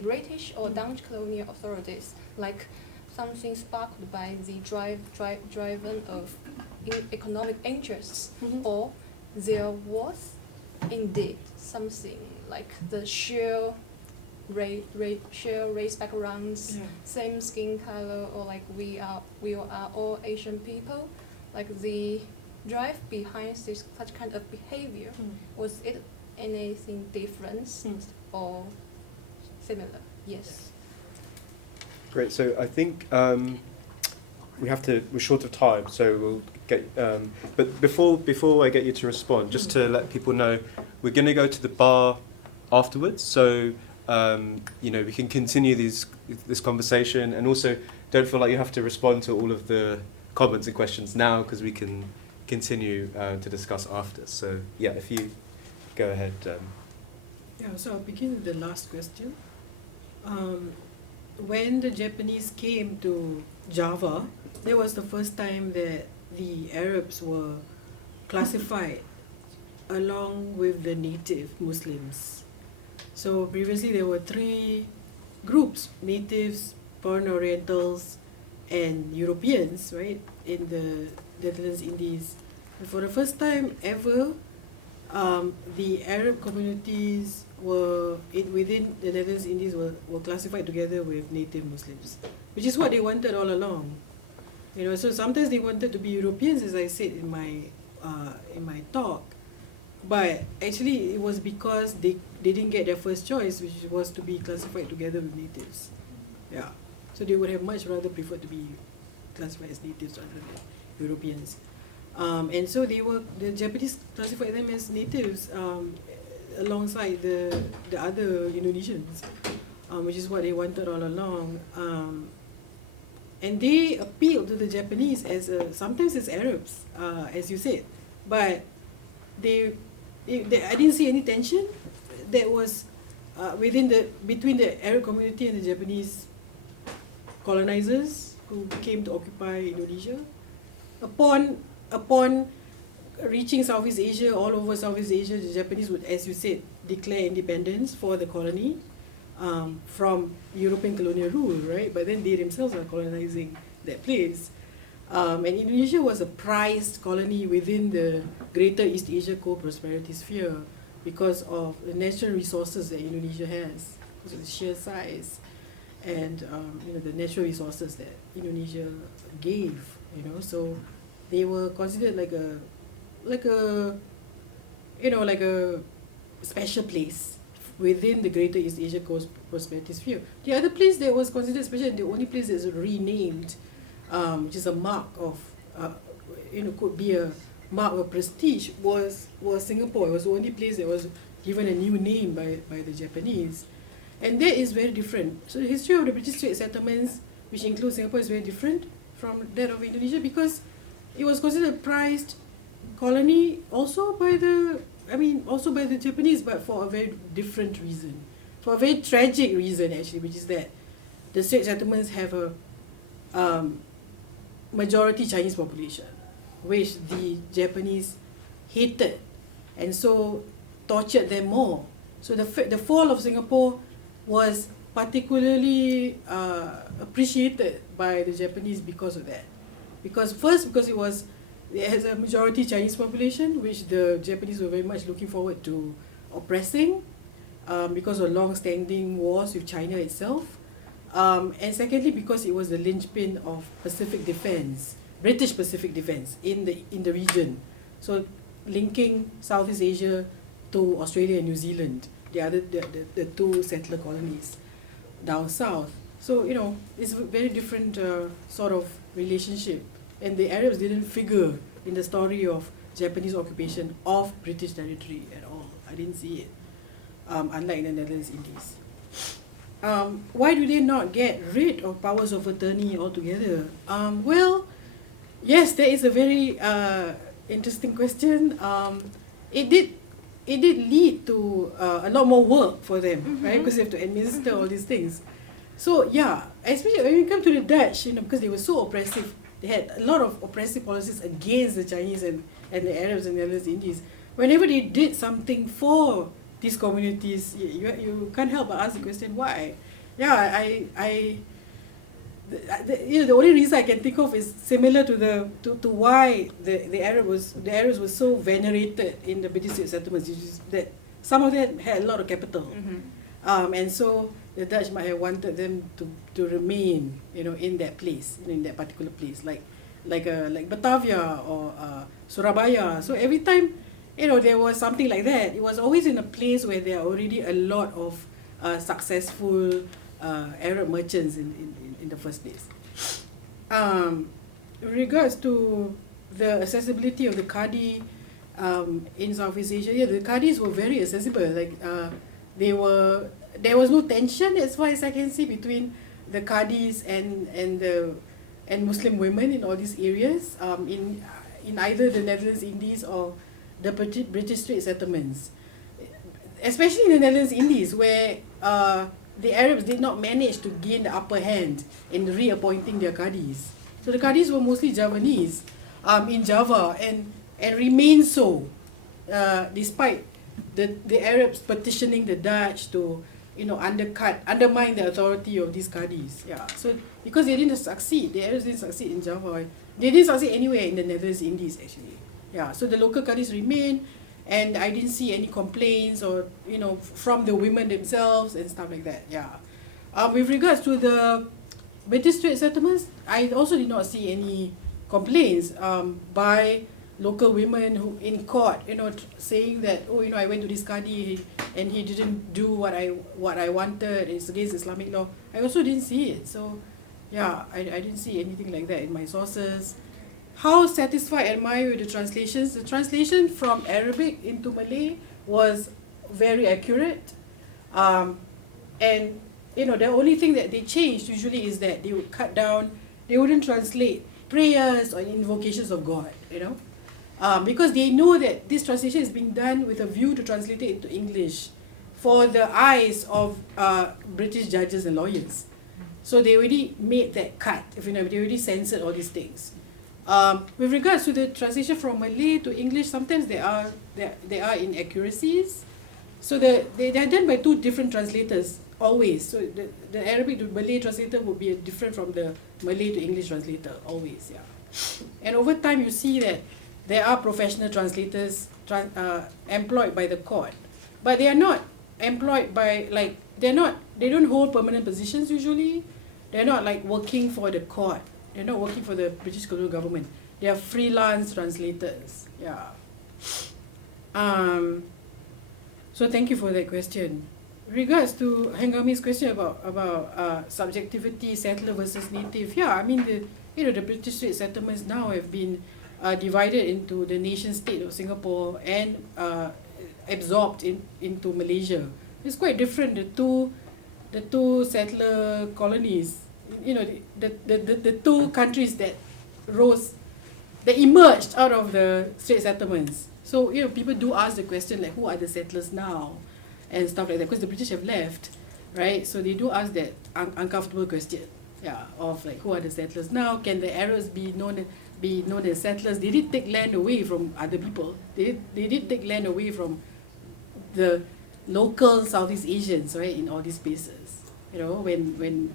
British or Dutch colonial authorities, like something sparked by the driven of economic interests, or there was indeed something like the sheer race backgrounds, same skin color, or like we are all Asian people, like the drive behind such kind of behavior, was it anything different or similar? Yes. Great. So I think we're short of time, so we'll get. But before I get you to respond, just to let people know, we're going to go to the bar afterwards. So we can continue this conversation, and also don't feel like you have to respond to all of the comments and questions now, because we can continue to discuss after. So yeah, if you go ahead. So I'll begin with the last question. When the Japanese came to Java, that was the first time that the Arabs were classified along with the native Muslims. So previously there were three groups: natives, foreign Orientals, and Europeans, right, in the Netherlands Indies. And for the first time ever, the Arab communities were within the Netherlands Indies were classified together with native Muslims, which is what they wanted all along. So sometimes they wanted to be Europeans, as I said in my talk, but actually it was because they didn't get their first choice, which was to be classified together with natives. Yeah, so they would have much rather preferred to be classified as natives rather than Europeans. And so the Japanese classified them as natives alongside the other Indonesians, which is what they wanted all along. And they appealed to the Japanese as sometimes as Arabs, as you said, but I didn't see any tension that was between the Arab community and the Japanese colonizers who came to occupy Indonesia. Upon reaching Southeast Asia, all over Southeast Asia, the Japanese would, as you said, declare independence for the colony from European colonial rule, right? But then they themselves are colonizing that place. And Indonesia was a prized colony within the Greater East Asia Co-Prosperity Sphere because of the natural resources that Indonesia has, because of the sheer size and the natural resources that Indonesia gave. So they were considered like a special place within the Greater East Asia Prosperity Sphere. The other place that was considered special, the only place that's renamed, which is a mark of, could be a mark of prestige, was Singapore. It was the only place that was given a new name by the Japanese. And that is very different. So the history of the British trade settlements, which includes Singapore, is very different from that of Indonesia, because it was considered a prized colony also by the Japanese, but for a very different reason, for a very tragic reason actually, which is that the trade settlements have a majority Chinese population, which the Japanese hated, and so tortured them more. So the fall of Singapore was particularly appreciated by the Japanese because of that. Because it has a majority Chinese population, which the Japanese were very much looking forward to oppressing because of long-standing wars with China itself. And secondly, because it was the linchpin of Pacific defense, British Pacific defense in the region. So linking Southeast Asia to Australia and New Zealand. the two settler colonies down south. So, you know, it's a very different sort of relationship. And the Arabs didn't figure in the story of Japanese occupation of British territory at all. I didn't see it, unlike the Netherlands Indies. Why do they not get rid of powers of attorney altogether? Well, yes, that is a very interesting question. It did lead to a lot more work for them, right? Because they have to administer all these things. So yeah, especially when you come to the Dutch, you know, because they were so oppressive, they had a lot of oppressive policies against the Chinese and the Arabs and the Netherlands Indies. Whenever they did something for these communities, you can't help but ask the question why. Yeah, the only reason I can think of is similar to why the Arabs were so venerated in the British settlements, is that some of them had a lot of capital, and so the Dutch might have wanted them to remain, you know, in that place, in that particular place, like Batavia or Surabaya. So every time, you know, there was something like that, it was always in a place where there are already a lot of successful Arab merchants in the first place. In regards to the accessibility of the Qadi in Southeast Asia, yeah, the Qadis were very accessible. Like there was no tension, as far as I can see, between the Qadis and Muslim women in all these areas, in either the Netherlands Indies or the British Strait settlements, especially in the Netherlands Indies, where the Arabs did not manage to gain the upper hand in reappointing their Qadis. So the Qadis were mostly Javanese in Java and remain so, despite the Arabs petitioning the Dutch to, you know, undermine the authority of these Qadis. Yeah. So because they didn't succeed, the Arabs didn't succeed in Java. They didn't succeed anywhere in the Netherlands Indies actually. Yeah. So the local Qadis remain, and I didn't see any complaints or, you know, from the women themselves and stuff like that. Yeah. With regards to the British Strait settlements, I also did not see any complaints by local women who in court, you know, saying that, oh, you know, I went to this Qadi and he didn't do what I wanted, it's against Islamic law. I also didn't see it. So yeah, I didn't see anything like that in my sources. How satisfied am I with the translations? The translation from Arabic into Malay was very accurate. And, you know, the only thing that they changed usually is that they would cut down, they wouldn't translate prayers or invocations of God, you know. Because they know that this translation is being done with a view to translate it into English for the eyes of British judges and lawyers. So they already made that cut, if you know, they already censored all these things. With regards to the translation from Malay to English, sometimes there are inaccuracies. So they are done by two different translators always. So the Arabic to Malay translator would be different from the Malay to English translator always. Yeah, and over time you see that there are professional translators employed by the court, but they are not employed by, like, they don't hold permanent positions usually. They're not like working for the court. They're not working for the British colonial government. They are freelance translators. Yeah. So thank you for that question. Regards to Hengami's question about subjectivity, settler versus native. Yeah, I mean the British Strait settlements now have been divided into the nation state of Singapore and absorbed into Malaysia. It's quite different. The two settler colonies, you know, the two countries that emerged out of the Strait settlements. So, you know, people do ask the question, like, who are the settlers now and stuff like that, because the British have left, right? So they do ask that uncomfortable question, yeah, of like, who are the settlers now? Can the Arabs be known as settlers? They did take land away from other people. They did take land away from the local Southeast Asians, right, in all these places. You know, when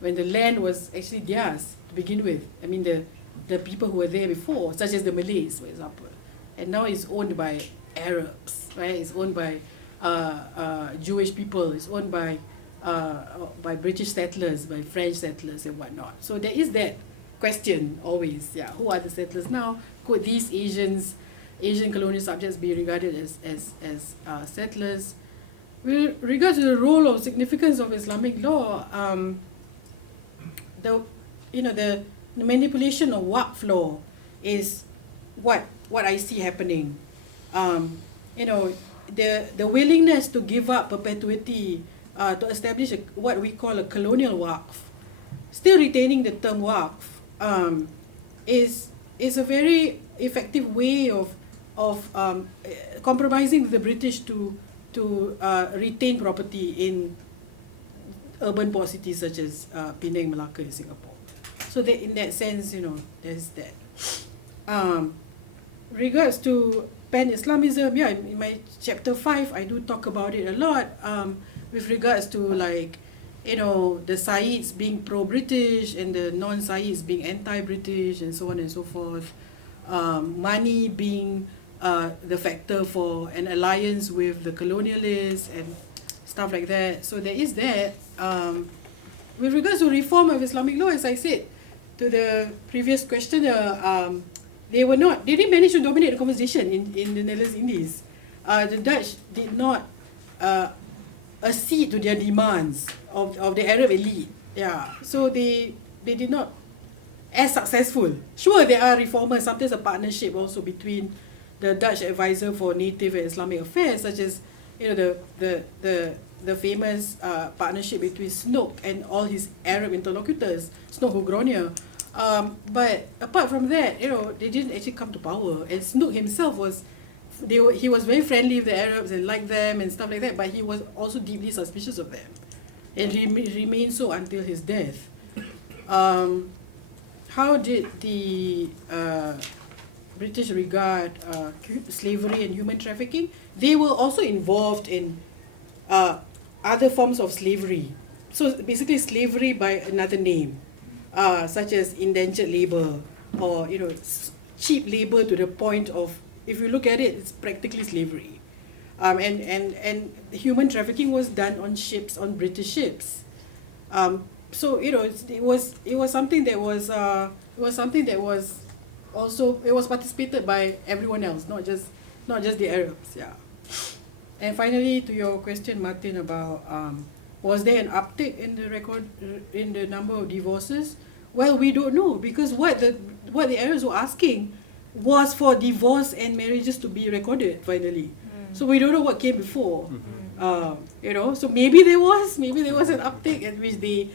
the land was actually theirs to begin with. I mean, the people who were there before, such as the Malays, for example, and now it's owned by Arabs, right? It's owned by Jewish people. It's owned by British settlers, by French settlers and whatnot. So there is that question always, yeah, who are the settlers now? Could these Asian colonial subjects be regarded as settlers? with regards to the role or significance of Islamic law, the manipulation of waqf law is what I see happening. The willingness to give up perpetuity to establish what we call a colonial waqf, still retaining the term waqf, is a very effective way of compromising the British to retain property in urban port cities such as Penang, Malacca, and Singapore. So that in that sense, there's that. Regards to pan-Islamism, in my chapter 5, I do talk about it a lot. With regards to the Sayyids being pro-British and the non-Sayyids being anti-British and so on and so forth. Money being the factor for an alliance with the colonialists and stuff like that. So there is that. With regards to reform of Islamic law, as I said to the previous questioner, they didn't manage to dominate the conversation in the Netherlands Indies. The Dutch did not accede to their demands of the Arab elite. Yeah, so they did not as successful. Sure, there are reformers. Sometimes a partnership also between the Dutch advisor for Native and Islamic affairs, such as the famous partnership between Snoek and all his Arab interlocutors, Snoek Hugronia. But apart from that, they didn't actually come to power. And Snoek himself he was very friendly with the Arabs and liked them and stuff like that, but he was also deeply suspicious of them, and remained so until his death. How did the British regard slavery and human trafficking? They were also involved in other forms of slavery. So basically slavery by another name, such as indentured labor, or cheap labor to the point of, if you look at it, it's practically slavery. And human trafficking was done on ships, on British ships. So it was something that was also, it was participated by everyone else, not just the Arabs. Yeah. And finally, to your question, Martin, about was there an uptick in the number of divorces? Well, we don't know, because what the Arabs were asking was for divorce and marriages to be recorded finally. So we don't know what came before. So maybe there was an uptick at which they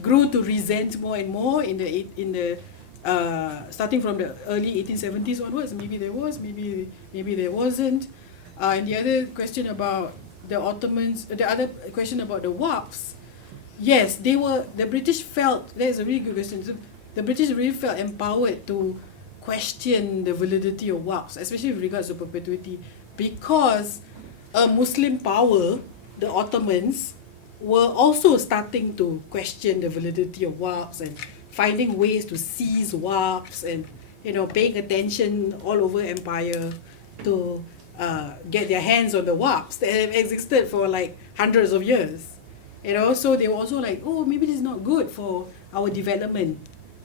grew to resent more and more in the starting from the early 1870s onwards. Maybe there was, maybe there wasn't. And the other question about the Ottomans, the other question about the waqfs, yes, the British felt, that is a really good question. So the British really felt empowered to question the validity of waqfs, especially with regards to perpetuity, because a Muslim power, the Ottomans, were also starting to question the validity of waqfs and finding ways to seize waqfs and paying attention all over empire to get their hands on the waqfs that have existed for like hundreds of years. So they were also like, oh, maybe this is not good for our development,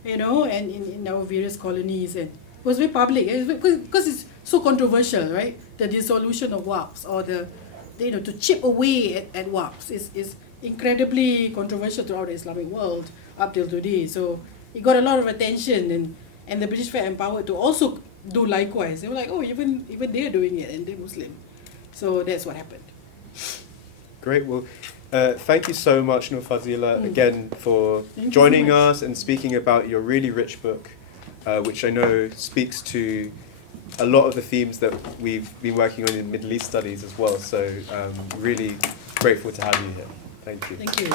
and in our various colonies. And it was very public, because it's so controversial, right? The dissolution of waqfs, or to chip away at waqfs is incredibly controversial throughout the Islamic world up till today. So it got a lot of attention, and the British felt empowered to also do likewise. They were like, oh, even they're doing it, and they're Muslim. So that's what happened. Great. Well, thank you so much, Nurfadzilah, again for joining us and speaking about your really rich book, which I know speaks to a lot of the themes that we've been working on in Middle East studies as well. So really grateful to have you here. Thank you. Thank you.